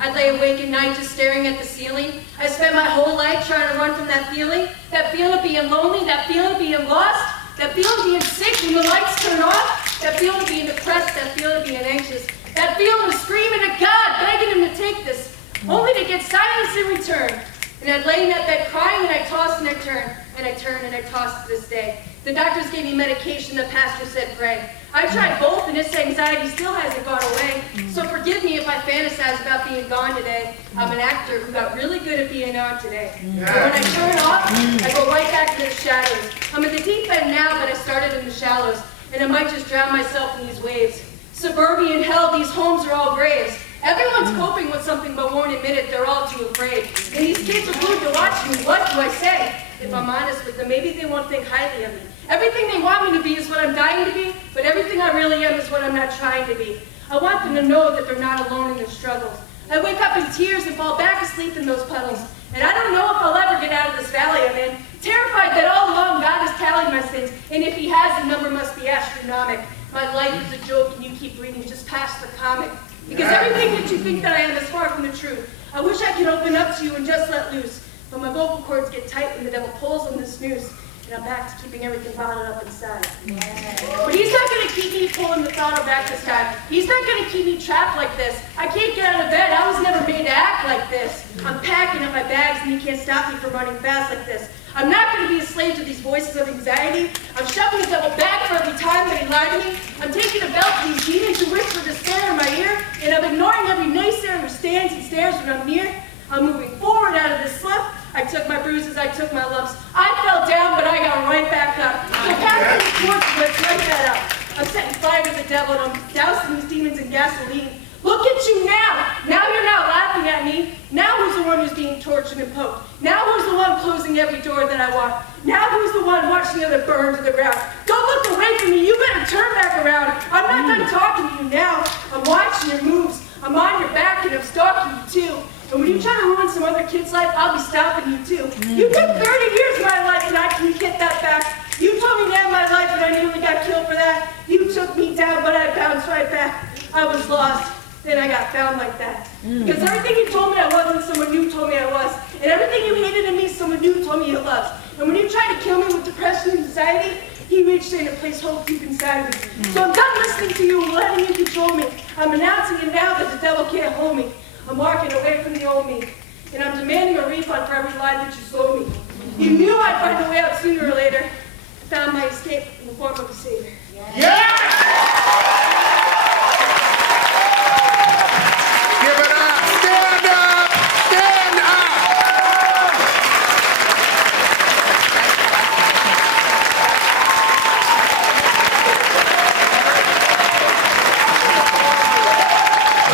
I'd lay awake at night just staring at the ceiling. I spent my whole life trying to run from that feeling of being lonely, that feeling of being lost, that feeling of being sick when the lights turn off, that feeling of being depressed, that feeling of being anxious, that feeling of screaming at God, begging him to take this, only to get silence in return. And I'd lay in that bed crying and I'd toss and I'd turn, and I turn and I toss to this day. The doctors gave me medication, the pastor said pray. I tried both and this anxiety still hasn't gone away. So forgive me if I fantasize about being gone today. I'm an actor who got really good at being on today. But when I turn off, I go right back to the shadows. I'm in the deep end now, but I started in the shallows. And I might just drown myself in these waves. Suburban hell, these homes are all graves. Everyone's coping with something but won't admit it, they're all too afraid. And these kids are glued to watch me, what do I say? If I'm honest with them, maybe they won't think highly of me. Everything they want me to be is what I'm dying to be, but everything I really am is what I'm not trying to be. I want them to know that they're not alone in their struggles. I wake up in tears and fall back asleep in those puddles. And I don't know if I'll ever get out of this valley I'm in. Terrified that all along God has tallied my sins, and if he has, the number must be astronomic. My life is a joke and you keep reading just past the comic. Because everything that you think that I am is far from the truth. I wish I could open up to you and just let loose. But my vocal cords get tight when the devil pulls on the snooze. And I'm back to keeping everything bottled up inside. But he's not going to keep me pulling the throttle back this time. He's not going to keep me trapped like this. I can't get out of bed. I was never made to act like this. I'm packing up my bags and he can't stop me from running fast like this. I'm not going to be a slave to these voices of anxiety. I'm shoving the devil back for every time that he lied to me. I'm taking a belt to these demons who whisper despair in my ear. And I'm ignoring every naysayer who stands and stares when I'm near. I'm moving forward out of this slip. I took my bruises, I took my lumps. I fell down, but I got right back up. So pass me the torch, let's light that up. I'm setting fire to the devil, and I'm dousing these demons in gasoline. Look at you now. Now you're not laughing at me. Now who's the one who's being tortured and poked? Now who's the one closing every door that I want? Now who's the one watching the other burn to the ground? Don't look away from me. You better turn back around. I'm not done talking to you now. I'm watching your moves. I'm on your back, and I'm stalking you too. And when you try to ruin some other kid's life, I'll be stopping you too. You took 30 years of my life and I can get that back. You told me to end my life and I nearly got killed for that. You took me down, but I bounced right back. I was lost, then I got found like that. Because everything you told me I wasn't, someone new told me I was. And everything you hated in me, someone new told me you loved. And when you tried to kill me with depression and anxiety, he reached in and placed hope deep inside me. So I'm done listening to you and letting you control me. I'm announcing it now that the devil can't hold me. I'm walking away from the old me, and I'm demanding a refund for every lie that you sold me. You knew I'd find a way out sooner or later. I found my escape in the form of a savior. Yeah! Give it up! Stand up! Stand up!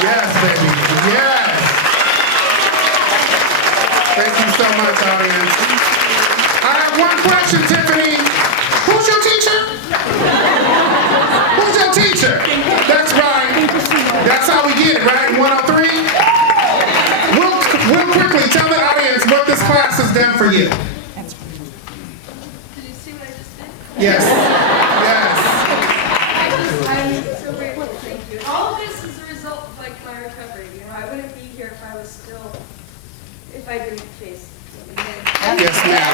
Yes, baby. Yes. Thank you so much, audience. I have one question, Tiffany. Who's your teacher? Who's your teacher? That's right. That's how we get it, right? 103? Real quickly, tell the audience what this class has done for you. Did you see what I just did? Yes. Yes. I'm so grateful, thank you. All of this is a result of like my recovery. You know, I wouldn't be here if I was still, if I didn't face something. Yes, ma'am.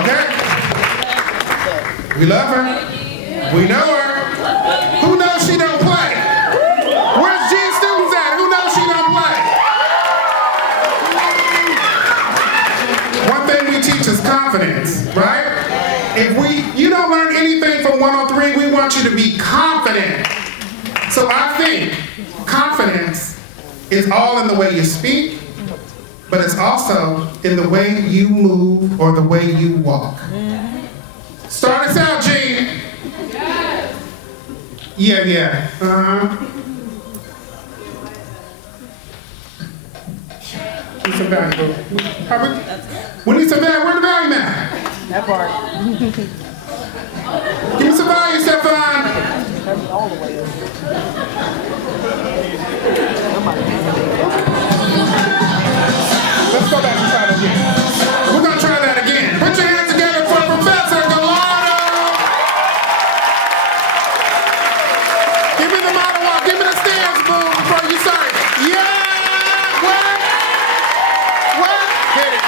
Okay. We love her. We know her. Who knows she don't play? Where's G students at? Who knows she don't play? One thing we teach is confidence, right? If you don't learn anything from 103, we want you to be confident. So I think confidence is all in the way you speak, but it's also in the way you move or the way you walk. Start us out, Gene. Yeah. Need some value, boo. We need some value. Where's the value at? That part. Give me some value, Stefan. All the way over. Let's go back and try that again. We're going to try that again. Put your hands together for Professor Gallardo. Give me the model walk. Give me the stairs, boo, before you start. Yeah! What? Hit it.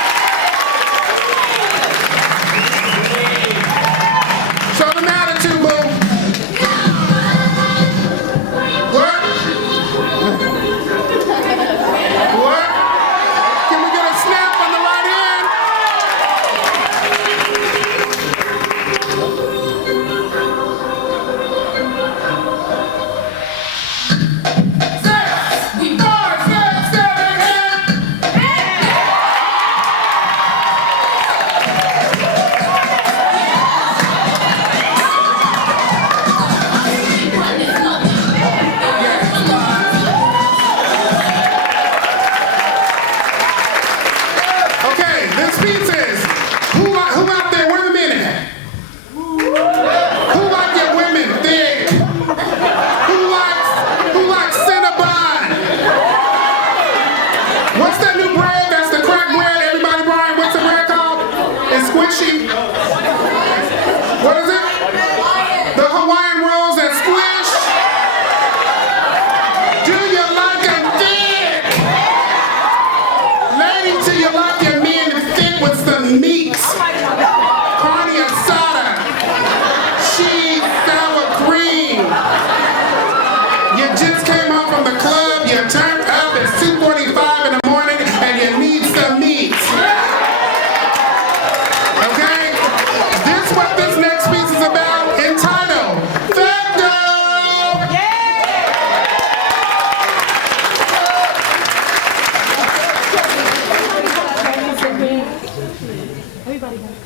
Show them attitude, boo. What? What?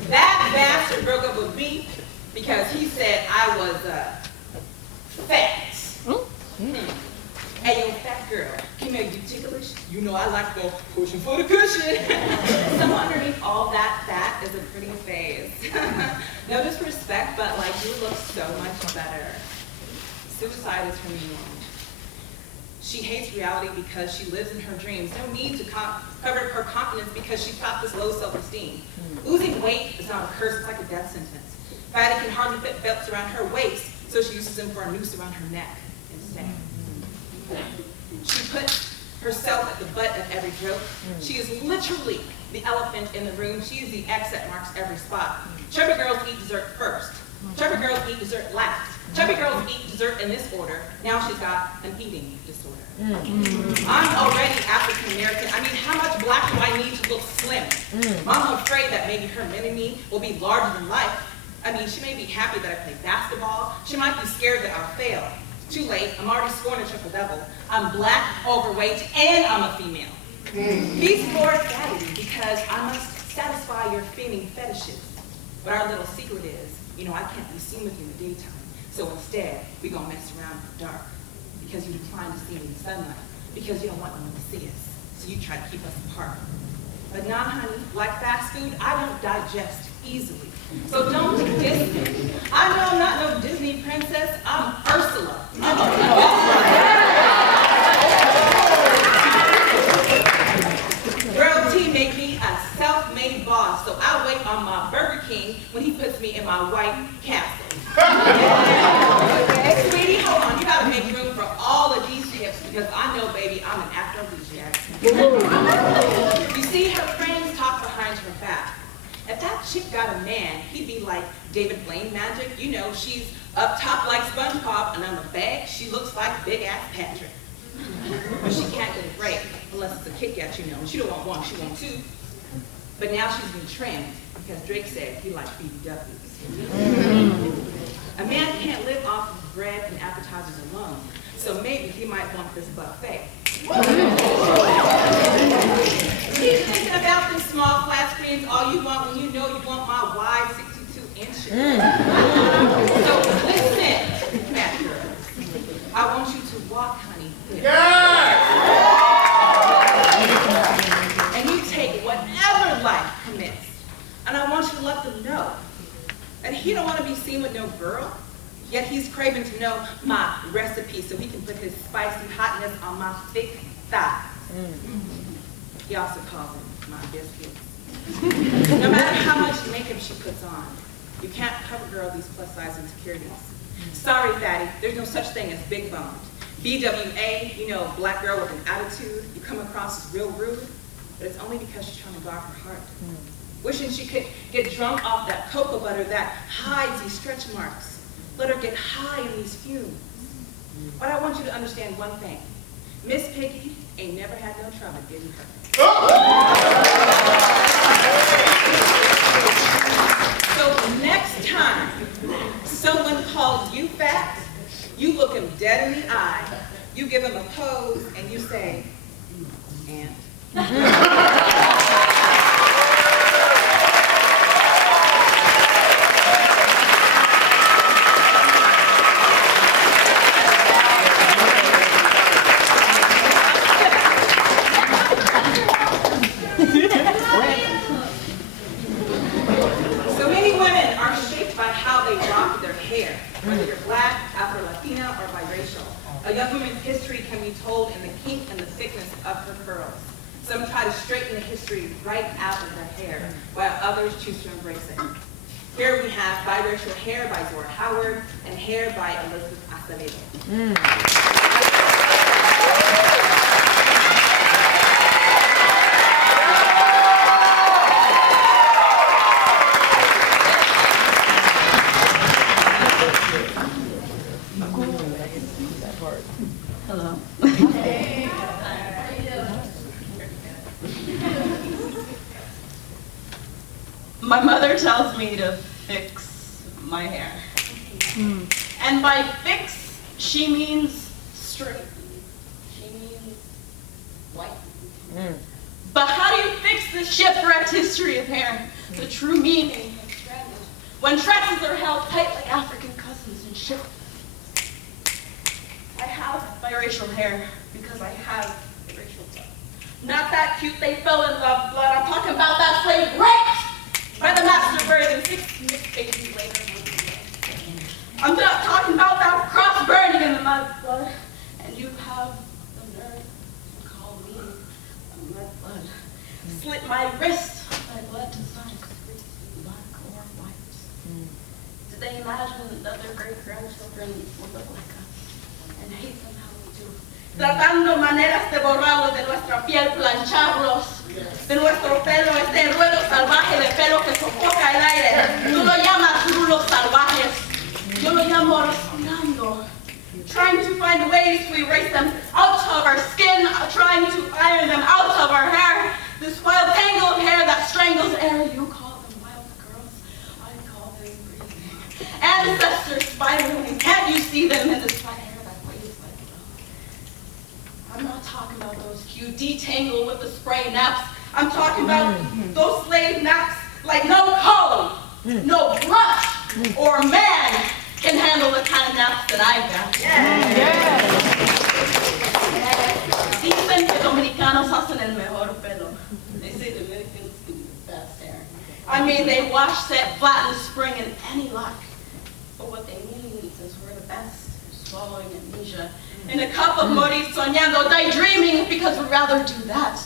That bastard broke up with me because he said I was fat. Hey, yo, fat girl, come here, you ticklish? You know I like to go pushing for the cushion. So underneath all that fat is a pretty face. No disrespect, but like you look so much better. Suicide is her new norm. She hates reality because she lives in her dreams. No need to cover her confidence because she's got this low self-esteem. Losing weight is not a curse, it's like a death sentence. Fatty can hardly fit belts around her waist, so she uses them for a noose around her neck instead. She puts herself at the butt of every joke. She is literally the elephant in the room. She is the X that marks every spot. Chubby girls eat dessert first. Chubby girls eat dessert last. Chubby girls eat dessert in this order. Now she's got an eating disorder. I'm already African American. I mean, how much black do I need to look slim? I'm afraid that maybe her mini-me will be larger than life. I mean, she may be happy that I play basketball. She might be scared that I'll fail. Too late, I'm already scoring a triple-double. I'm black, overweight, and I'm a female. These floors daddy because I must satisfy your feeling fetishes. But our little secret is, you know, I can't be seen with you in the daytime. So instead, we're gonna mess around in the dark. Because you decline to see me in the sunlight. Because you don't want no one to see us. So you try to keep us apart. But nah, honey, like fast food, I don't digest easily. So don't diss me. I know I'm not no Disney princess. I'm Ursula. Girl T made me a self-made boss, so I wait on my Burger King when he puts me in my White Castle. Hey, sweetie, hold on. You gotta make room for all of these hips because I know, baby, I'm an aphrodisiac. You see, her friends talk behind her back. If that chick got a man, he'd be like David Blaine magic. You know, she's up top like SpongeBob, and on the back, she looks like Big Ass Patrick. But she can't get a break unless it's a Kit Kat, you know. And she don't want one, she wants two. But now she's been trimmed because Drake said he likes BBWs. A man can't live off of bread and appetizers alone, so maybe he might want this buffet. Keep thinking about them small flat screens all you want when you know you want my wide 62 inches. So listen, fat girls. I want you to walk, honey. Yes! And you take whatever life commits. And I want you to let them know that he don't want to be seen with no girl, yet he's craving to know my recipe so he can put his spicy hotness on my thick thighs. He also calls them my biscuits. No matter how much makeup she puts on, you can't cover girl these plus size insecurities. Sorry, fatty, there's no such thing as big boned. BWA, you know, black girl with an attitude, you come across as real rude, but it's only because she's trying to guard her heart. Wishing she could get drunk off that cocoa butter that hides these stretch marks. Let her get high in these fumes. But I want you to understand one thing. Miss Piggy ain't never had no trouble getting her. So next time someone calls you fat, you look him dead in the eye, you give him a pose, and you say, "Aunt." So many women are shaped by how they rock their hair, whether you're black, Afro-Latina, or biracial. A young woman's history can be told in the kink and the thickness of her curls. Some try to straighten the history right out of their hair, while others choose to embrace it. Here we have Biracial Hair by Zora Howard and Hair by Elizabeth Acevedo. Hello. My mother tells me to fix my hair. And by fix, she means straight. She means white. But how do you fix the shipwrecked history of hair, the true meaning of stranded. When tresses are held tight like African cousins in ship. I have biracial hair because I have biracial blood. Not that cute they fell in love blood. I'm talking about that slave raped by the master bird and 6 babies later. I'm not talking about that cross burning in the mud blood. And you have the nerve to call me a mud blood. Slit my wrist, my blood does not excrete black or white. Did they imagine that their great-grandchildren would look like us and hate them how we do? Tratando maneras de borrarlos de nuestra piel, plancharlos, de nuestro pelo, este ruedo salvaje de pelo que sofoca el aire. Tú lo llamas rulos salvajes. Yo lo llamo respirando. Trying to find ways to erase them out of our skin, trying to iron them out of our hair. This wild tangle of hair that strangles air. You call them wild girls, I call them breathing. Ancestors spiraling, can't you see them in this flat hair that waves like blood? I'm not talking about those cute detangle with the spray naps. I'm talking about those slave naps like no comb, no brush, or man can handle the kind of naps that I've got. Dicen que dominicanos hacen el mejor pelo. They say the Dominicans do the best hair. I mean, they wash, set, flatten, spring, and any luck. But what they mean is we're the best at swallowing amnesia. In a cup of morir soñando, daydreaming, because we'd rather do that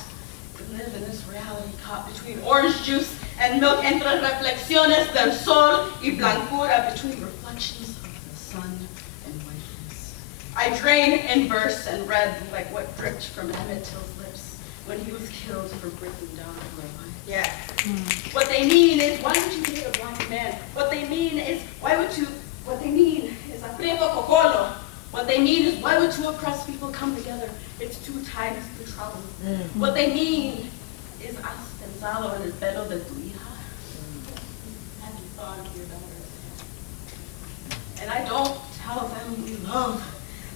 than live in this reality caught between orange juice and milk, entre reflexiones del sol y blancura, between reflections of the sun and whiteness. I drain in verse and red like what dripped from Emmett Till's lips when he was killed for breaking down my life. Yeah. What they mean is, why would you hate a black man? What they mean is, what they mean is, aprieto cocolo. What they mean is, why would two oppressed people come together? It's 2 times the trouble. What they mean is, has pensado en el pelo de tu hija. Have you thought of your daughter's hair? And I don't tell them we love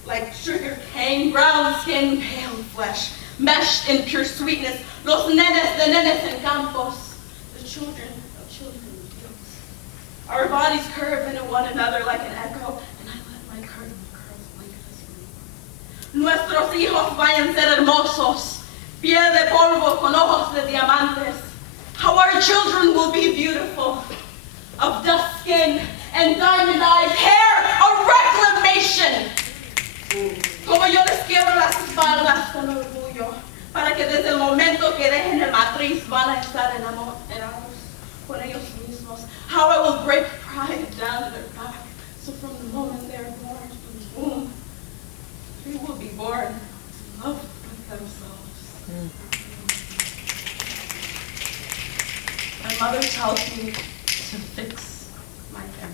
like sugar cane, brown skin, pale flesh, meshed in pure sweetness. Los nenes de nenes en campos, the children of children in fields. Our bodies curve into one another like an echo, and I let my curve curls blanket us forever. Nuestros hijos vayan ser hermosos, piel de polvo con ojos de diamantes. How our children will be beautiful, of dust skin and diamond eyes, hair, a reclamation. Como yo les quiebro las espaldas con orgullo, para que desde el momento que dejen el matriz van a estar enamorados con ellos mismos. How I will break pride down their back, so from the moment they are born from the womb, they will be born in love with themselves. My mother tells me to fix my hair,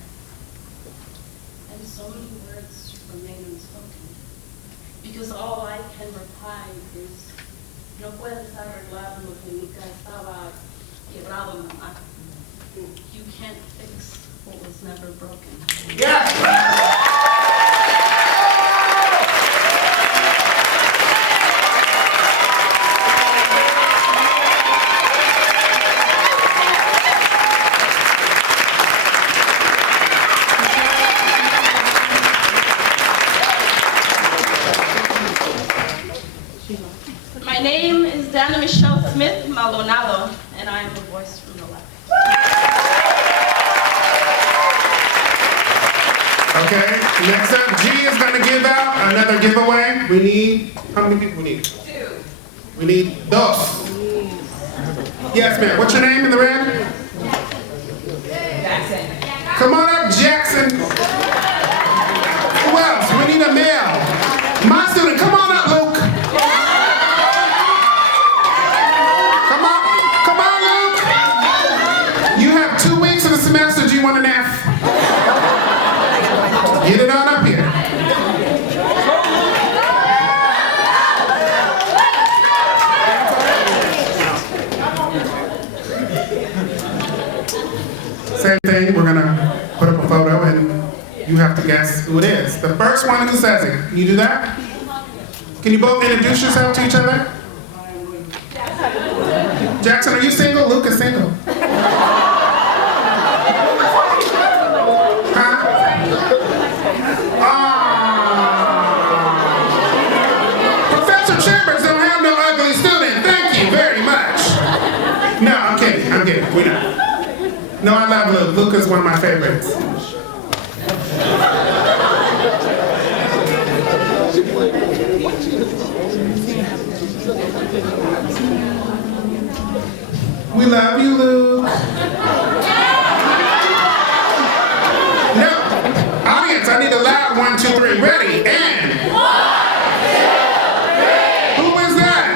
and so many words remain unspoken, because all I can reply is, no puedes arreglar lo que nunca estaba quebrado, mamá. You can't fix what was never broken. Yes! My name is Dana Michelle Smith Maldonado, and I am the voice from the left. Okay, next up, G is going to give out another giveaway. We need, how many people we need? 2. We need dos. Yes, ma'am. What's your name in the red? Jackson. Come on up, Jackson. Who else? We need a male. My student, come on up, Luke. Come on, Luke. You have 2 weeks of the semester. Do you want an F? Get it on up here. Same thing, we're gonna put up a photo and you have to guess who it is. The first one is Ceci. Can you do that? Can you both introduce yourself to each other? Jackson, are you single? Luke is single. Huh? Professor Chambers don't have no ugly student. Thank you very much. No, I'm kidding. I'm kidding. We're not. No, I love Luke. Luke is one of my favorites. We love you, Luke. No. Audience, I need a loud 1, 2, 3. Ready? And. 1, 2, 3. Who was that?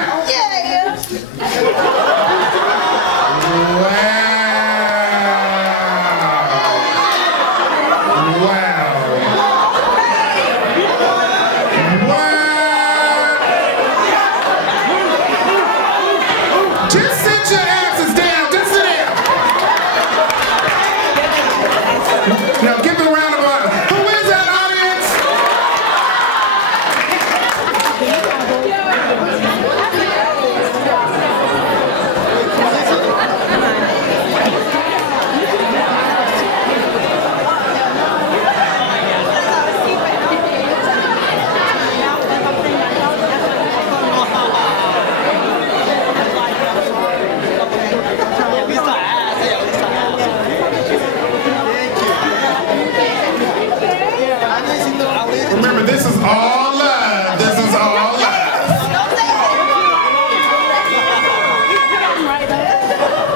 Just sit your asses down. Just sit down. Now give them a round of applause. Who is that, audience? Remember, this is all love. This is all love.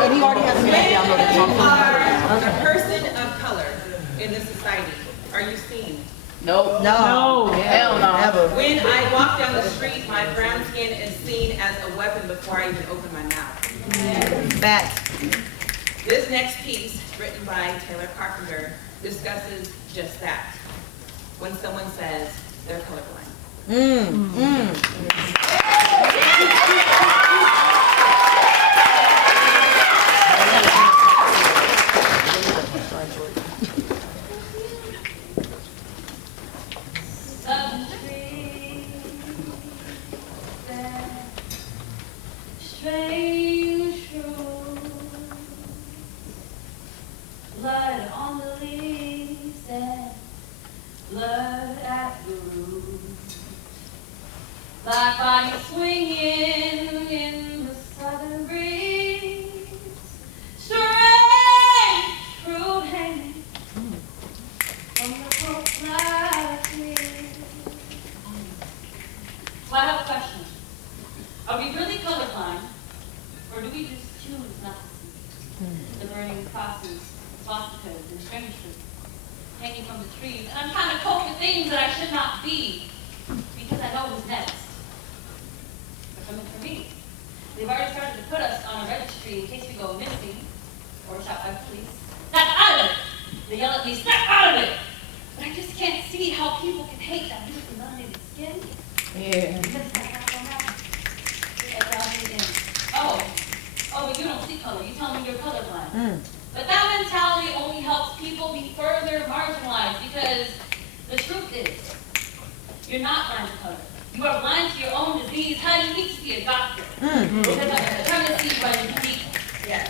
And he already has a man downloaded. You are a person of color in this society. Are you seen? Nope. No. Hell no. Never. When I walk down the street, my brown skin is seen as a weapon before I even open my mouth. Facts. This next piece, written by Taylor Carpenter, discusses just that. When someone says they're colorblind. Some trees bear strange fruit, blood on the leaves and blood at the root. Black bodies swinging in the southern breeze. Strange fruit hanging from the coastline trees. So I have a question. Are we really colorblind, or do we just choose not to see the burning crosses, swastikas, and strange fruit hanging from the trees? And I'm trying to cope with things that I should not be, because I know who's next. They're coming for me. They've already started to put us on a registry in case we go missing or shot by police. Snap out of it! They yell at me, snap out of it! But I just can't see how people can hate that beautiful melanated skin. Yeah. Because it's like, oh, but you don't see color. You tell me you're colorblind. But that mentality only helps people be further marginalized, because the truth is, you're not blind to color. You are blind to your own disease. How do you need to see a doctor? Because I'm trying to see runs deep. Yes.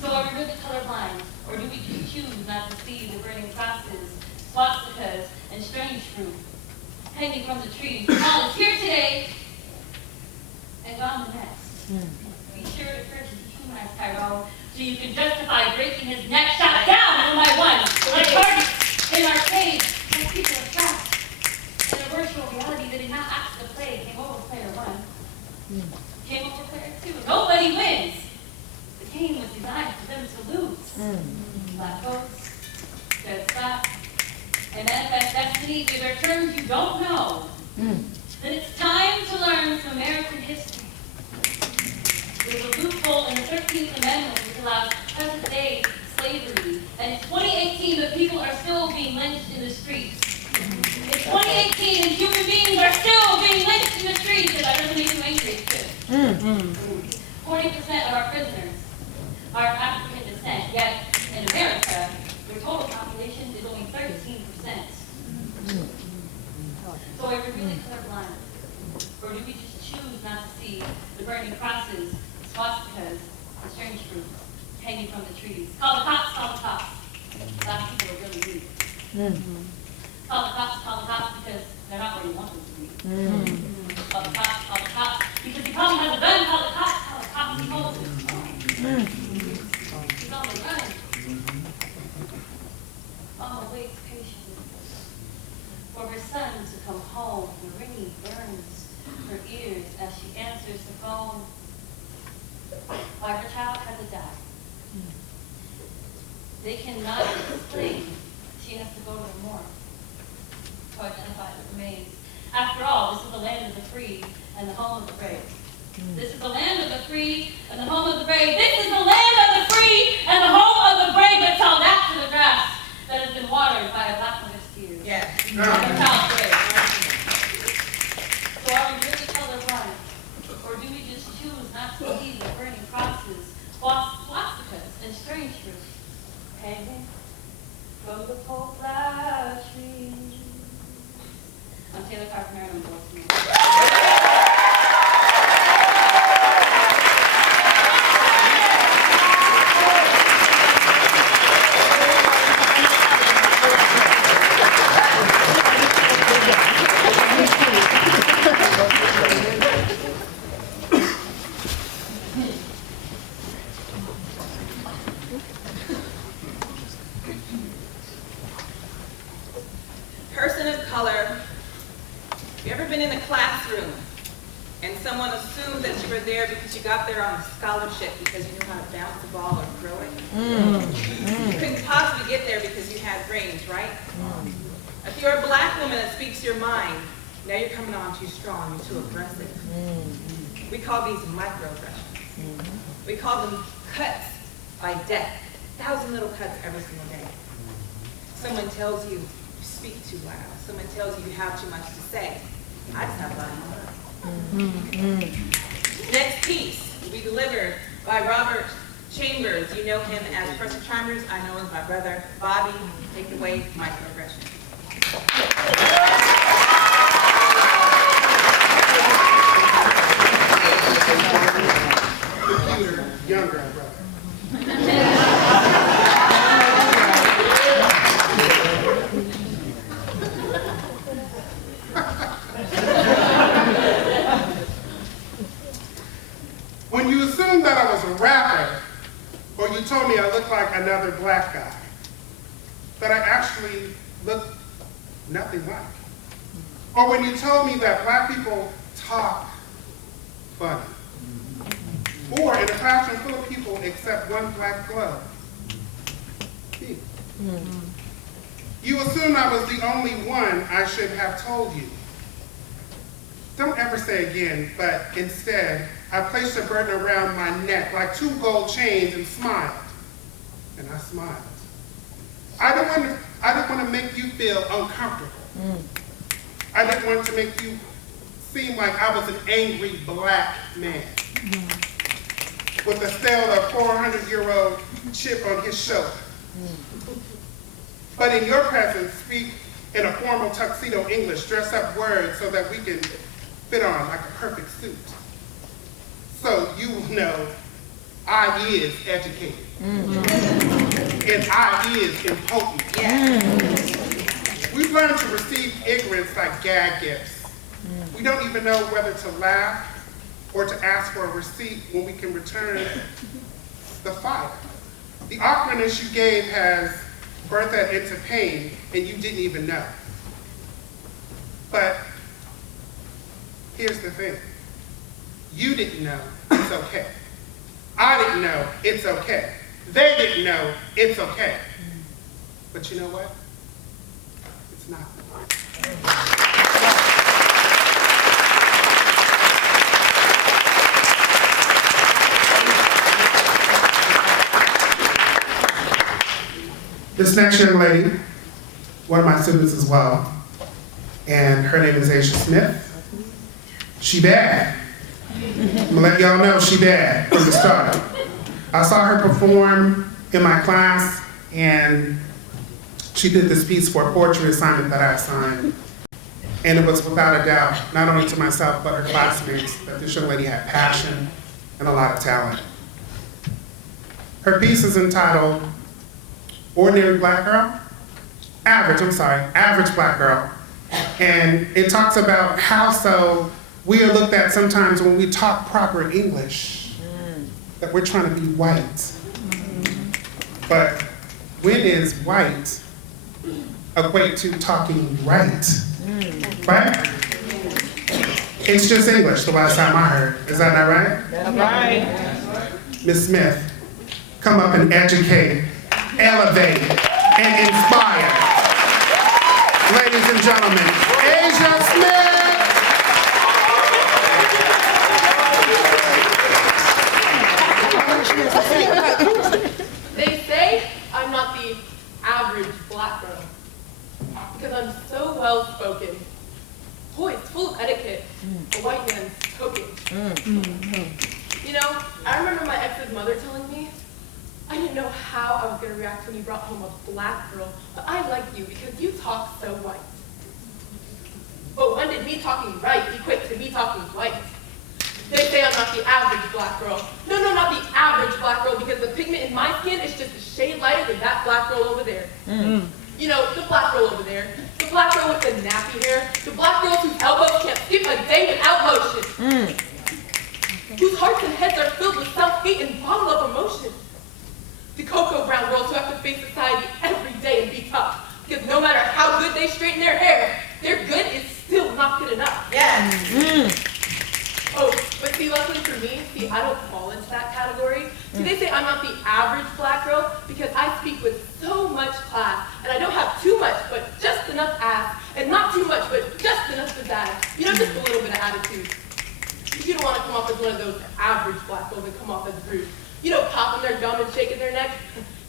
So are we really colorblind, or do we just choose not to see the burning crosses, swastikas, and strange fruit hanging from the trees? Paul is here today and gone the next. Be sure to first dehumanize Tyrone so you can justify breaking his neck, shot down one by one, like targets in arcades, like people are trapped in a virtual reality that did not ask to play. Came over player 1. Came over player 2. Nobody wins. The game was designed for them to lose. Black folks, dead stop, and manifest destiny. These are terms you don't know. Then it's time to learn some American history. There's a loophole in the 13th Amendment which allows present-day slavery. And in 2018, the people are still being lynched in the streets. In 2018, and human beings are still being lynched in the streets. And that doesn't make you angry, too. 40% of our prisoners are of African descent, yet in America, their total population is only 13%. So are we really colorblind? Or do we just choose not to see the burning crosses, hanging from the trees. Call the cops, call the cops. Black people are really weak. Call the cops because they're not where you want them to be. Call the cops because he probably has a gun. Call the cops, he holds it. He's on the run. Mama waits patiently for her son to come home. The ringing burns her ears as she answers the phone. Why her child has died. They cannot explain. She has to go to the morgue to identify the remains. After all, this is the land of the free and the home of the brave. This is the land of the free and the home of the brave. This is the land of the free and the home of the brave. Let's tell that to the grass that has been watered by a black mother's tears. Yes. And the child's grave. So are we really colorblind? Or do we just choose not to see the burning crosses, swastikas, and strange fruit hanging from the poplar trees? I'm Taylor Carpenter, and I'm Baltimore. Person of color, have you ever been in a classroom and someone assumed that you were there because you got there on a scholarship because you knew how to bounce the ball or throw it? You couldn't possibly get there because you had range, right? If you're a black woman that speaks your mind, now you're coming on too strong, you're too aggressive. We call these microaggressions. We call them cuts by death. 1,000 little cuts every single day. Someone tells you speak too loud. Someone tells you you have too much to say. I just have a lot of words. Next piece will be delivered by Robert Chambers. You know him as Professor Chambers. I know him as my brother, Bobby. Take it away, microaggression. Younger brother. When you assumed that I was a rapper, or you told me I looked like another black guy, that I actually looked nothing like. Or when you told me that black people talk funny. Or in a classroom full of people except one black glove. Me. You assumed I was the only one I should have told you. Don't ever say again, but instead, I placed a burden around my neck like 2 gold chains and smiled. And I smiled. I didn't want to make you feel uncomfortable. I didn't want to make you seem like I was an angry black man with a still a 400-year-old chip on his shoulder. But in your presence, speak in a formal tuxedo English, dress up words so that we can fit on like a perfect suit. So you will know I is educated. And I is impotent. We've learned to receive ignorance like gag gifts. We don't even know whether to laugh or to ask for a receipt when we can return the fire. The awkwardness you gave has birthed that into pain, and you didn't even know. But here's the thing. You didn't know it's okay. I didn't know it's okay. They didn't know it's okay. But you know what? It's not. This next young lady, one of my students as well, and her name is Aisha Smith. She bad. I'm gonna let y'all know she bad from the start. I saw her perform in my class, and she did this piece for a poetry assignment that I assigned. And it was without a doubt, not only to myself, but her classmates, that this young lady had passion and a lot of talent. Her piece is entitled Ordinary Black Girl? Average Black Girl. And it talks about how so we are looked at sometimes when we talk proper English, that we're trying to be white. But when is white equate to talking right? Right? It's just English the last time I heard. Is that not right? That's right. Ms. Smith, come up and educate, elevate, and inspire. Ladies and gentlemen, Asia Smith! They say I'm not the average black girl because I'm so well spoken, poised, full of etiquette, a white man's token. You know, I remember my ex's mother telling me I didn't know how I was going to react when you brought home a black girl, but I like you because you talk so white. But when did me talking right equate to me talking white? They say I'm not the average black girl. No, not the average black girl because the pigment in my skin is just a shade lighter than that black girl over there. You know, the black girl over there, the black girl with the nappy hair, the black girls whose elbows can't skip a day without lotion, whose hearts and heads are filled with self-hate and bottled up emotion. The cocoa brown girls who have to face society every day and be tough because no matter how good they straighten their hair, their good is still not good enough. Yes. Oh, but see, luckily for me, I don't fall into that category. See, they say I'm not the average black girl because I speak with so much class, and I don't have too much, but just enough ass, and not too much, but just enough pizzazz. You know, just a little bit of attitude. You don't want to come off as one of those average black girls and come off as rude. You know, popping their gum and shaking their neck.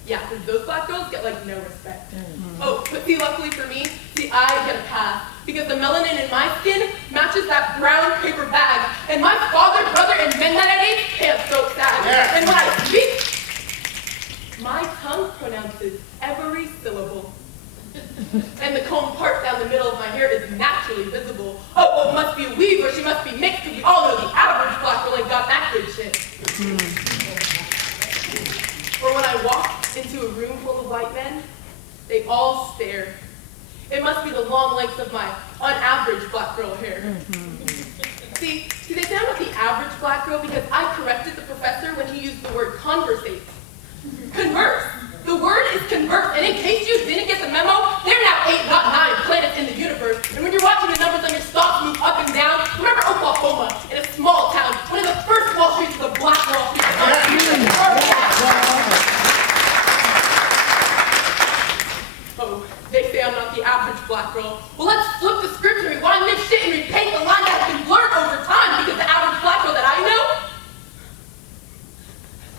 Yeah, because those black girls get like no respect. Oh, but see, luckily for me, I get a pass because the melanin in my skin matches that brown paper bag, and my father, brother, and men that I ate can't soak that. Yeah. And when I speak, my tongue pronounces every syllable. And the comb part down the middle of my hair is naturally visible. Oh, well, it must be a weave or she must be mixed because we all know the average black girl ain't got that good shit. Or when I walk into a room full of white men, they all stare. It must be the long length of my unaverage black girl hair. See, they say I'm not the average black girl because I corrected the professor when he used the word conversate. Converse. The word is converse, and in case you didn't get the memo, there are now 8, not 9 planets in the universe. And when you're watching the numbers on your stocks move up and down, remember Oklahoma, in a small town, one of the first Wall Streets was a black Wall Street. Oh, they say I'm not the average black girl. Well, let's flip the script and rewind this shit and repaint the line that has been blurred over time because the average black girl that I know,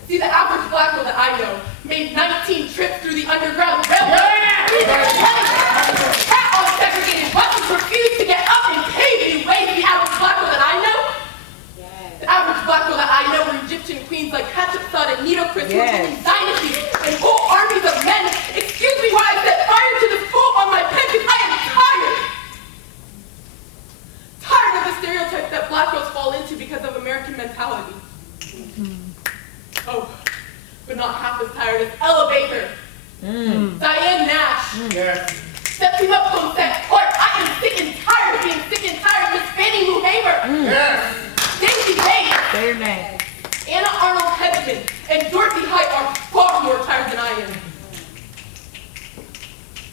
see, the average black girl that I know made 19 trips through the Underground Railroad. Cat on segregated buses refused to get up and pave any way to the average black girl that I know. The average black girl that I know were Egyptian queens like Hatshepsut and Nitocris who were ruling dynasties and whole armies of men. Excuse me while I set fire to the school on my pen because I am tired. Tired of the stereotypes that black girls fall into because of American mentality. Oh, but not half as tired as Elevator. Diane Nash. Septima Ponset Clark. I am sick and tired of being sick and tired of Miss Fannie Lou Hamer. Daisy Bates. Anna Arnold Hedgeman and Dorothy Height are far more tired than I am.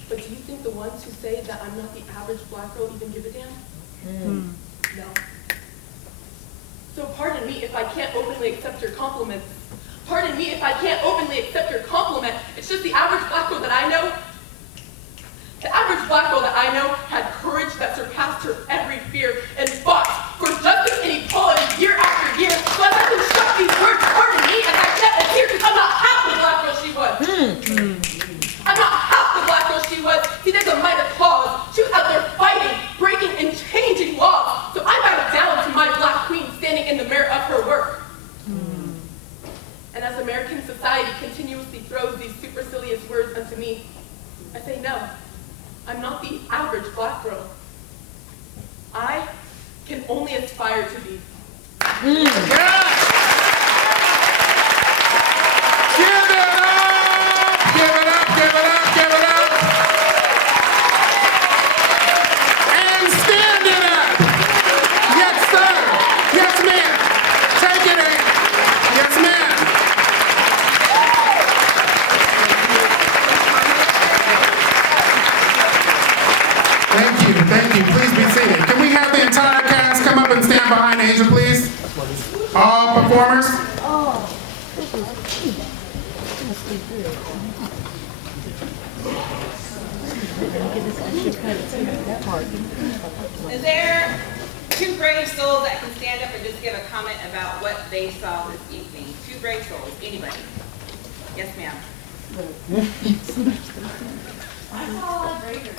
But do you think the ones who say that I'm not the average black girl even give a damn? No. So pardon me if I can't openly accept your compliments. Pardon me if I can't openly accept your compliment. It's just the average black girl that I know. The average black girl that I know had courage that surpassed her every fear and fought for justice and equality year after year. So as I construct these words, pardon me as I shed a tear because I'm not half the black girl she was. I'm not half the black girl she was. See, there's a mighty cause. She was out there fighting, breaking, and changing laws. So I bow down to my black queen standing in the mirror of her work. And as American society continuously throws these supercilious words unto me, I say no. I'm not the average black girl. I can only aspire to be. Give you. Please be seated. Can we have the entire cast come up and stand behind Asia, please? All performers? Is there two brave souls that can stand up and just give a comment about what they saw this evening? Two brave souls. Anybody? Yes, ma'am. I saw a lot of bravery.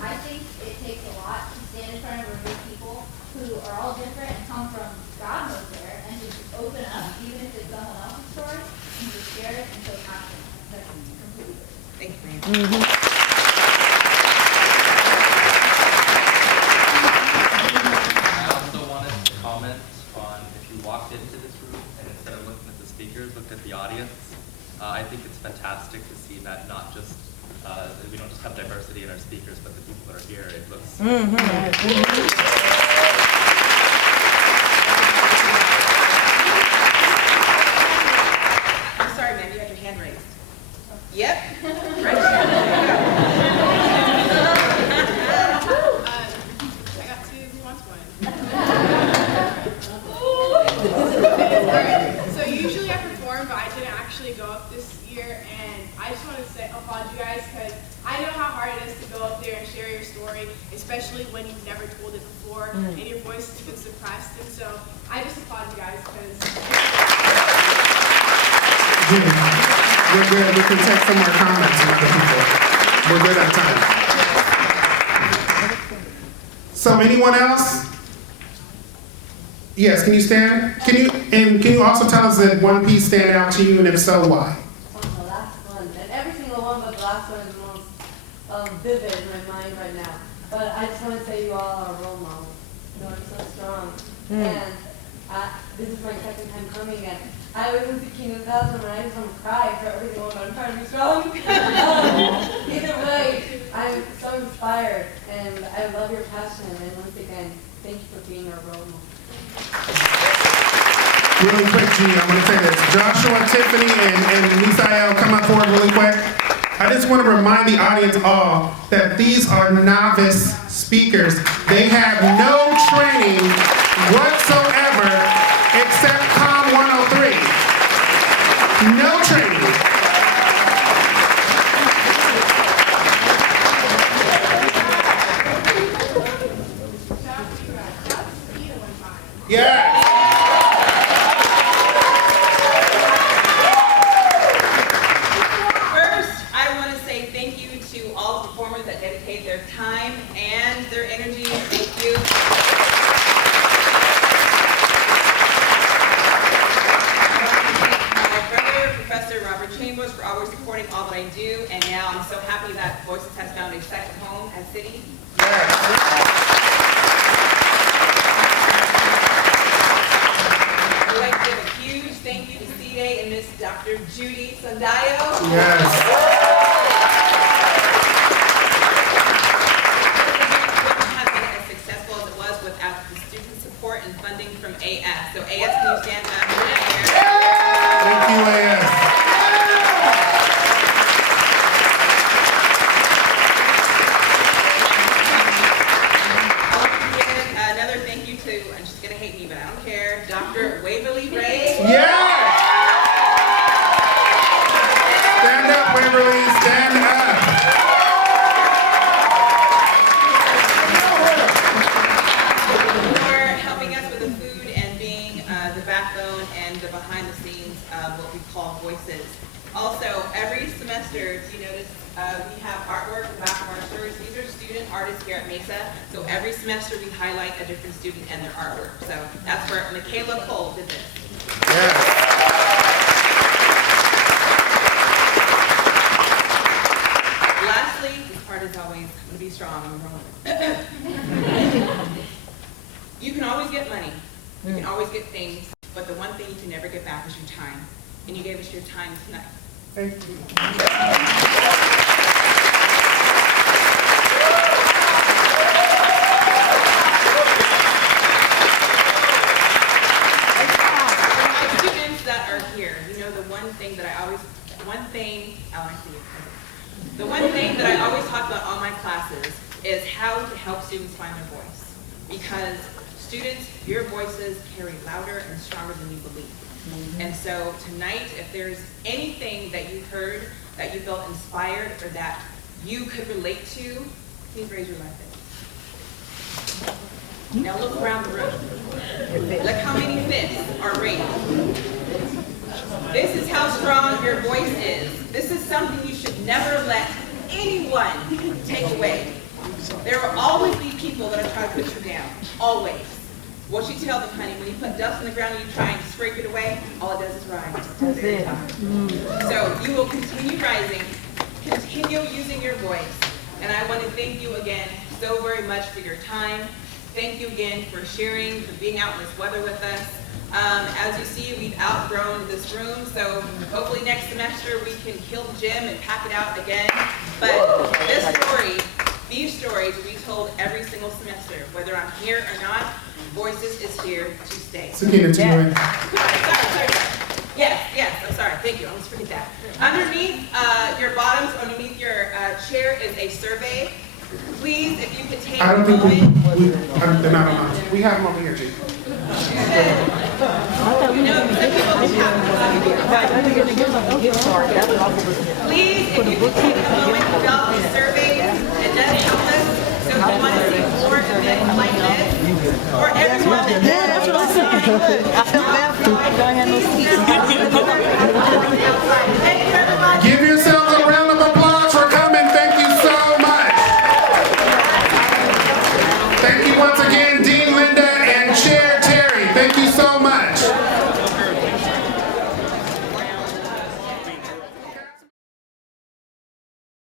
I think it takes a lot to stand in front of a room of people who are all different and come from God knows where, and just open up, even if it's someone else's story, and just share it and show confidence. That's completely different. Thank you, ma'am. I also wanted to comment on if you walked into this room and instead of looking at the speakers, looked at the audience. I think it's fantastic to see that not just we don't just have diversity in our speakers, but the people that are here. It looks. I'm sorry, ma'am. You had your hand raised. Yep. Right here. I got two. Who wants one? So usually I perform, but I didn't actually go up this year, and I just want to applaud you guys because I know how hard it is to go up there and share your story, especially when you've never told it before and your voice has been suppressed. And so I just applaud you guys because. We're good. We can take some more comments from other people. We're good at time. So anyone else? Yes, can you stand? Can you also tell us that one piece stand out to you, and if so, why? The last one, and every single one, but the last one is the most vivid in my mind right now. But I just want to say you all are role models. You are so strong. And this is my second time coming, and I was in the King of Thousand, and I just want to cry for every single one, but I'm trying to be strong. Either way, I'm so inspired, and I love your passion, and once again, thank you for being our role model. Really quick, G, I'm going to say this. Joshua, Tiffany, and Misael, come up forward really quick. I just want to remind the audience all that these are novice speakers. They have no training whatsoever except COM 103. No training. Yeah. First, I want to say thank you to all the performers that dedicated their time and their energy. Thank you. I want to thank my brother, Professor Robert Chambers, for always supporting all that I do. And now I'm so happy that Voices has found a second home at City. I'd like to give a huge thank you to C-Day and Miss Dr. Judy Sandayo. Yes. Wouldn't have been as successful as it was without the student support and funding from AS. So AS, can you stand up? Thank you, AS. Another thank you to, and she's gonna hate me, but I don't care, Dr. Waverly Ray. Yes! Stand up, Waverly, stand up. For helping us with the food and being the backbone and the behind the scenes of what we call Voices. Also, every semester, you notice we have artwork in the back of our shirts. These are student artists here at Mesa. So every semester we highlight a different student and their artwork. So that's where Michaela Cole did this. Yes. Lastly, this part is always going to be strong. I'm rolling. You can always get money. You can always get things. But the one thing you can never get back is your time. And you gave us your time tonight. Thank you. My students that are here, you know the one thing that I always talk about all my classes is how to help students find their voice. Because students, your voices carry louder and stronger than you believe. And so tonight, if there's anything that you heard that you felt inspired or that you could relate to, please raise your left hand. Now look around the room. Look how many fists are raised. This is how strong your voice is. This is something you should never let anyone take away. There will always be people that are trying to put you down. Always. What you tell them, honey, when you put dust on the ground and you try and scrape it away, all it does is rise. That's it. So you will continue rising, continue using your voice. And I want to thank you again so very much for your time. Thank you again for sharing, for being out in this weather with us. As you see, we've outgrown this room, so hopefully next semester we can kill the gym and pack it out again. But this story, these stories will be told every single semester, whether I'm here or not. Voices is here to stay. Sakina, to you. Yes, I'm sorry. Thank you. I almost forget that. Underneath your bottoms, underneath your chair is a survey. Please, if you could take I don't a think moment. they're not online. We have them over here, Chief. Please, if you could take a moment to fill out these surveys, it does help us. So if you want to see more events like this, or everyone that That's what I'm saying. I felt bad for you. I had no seats. Thank you, everyone.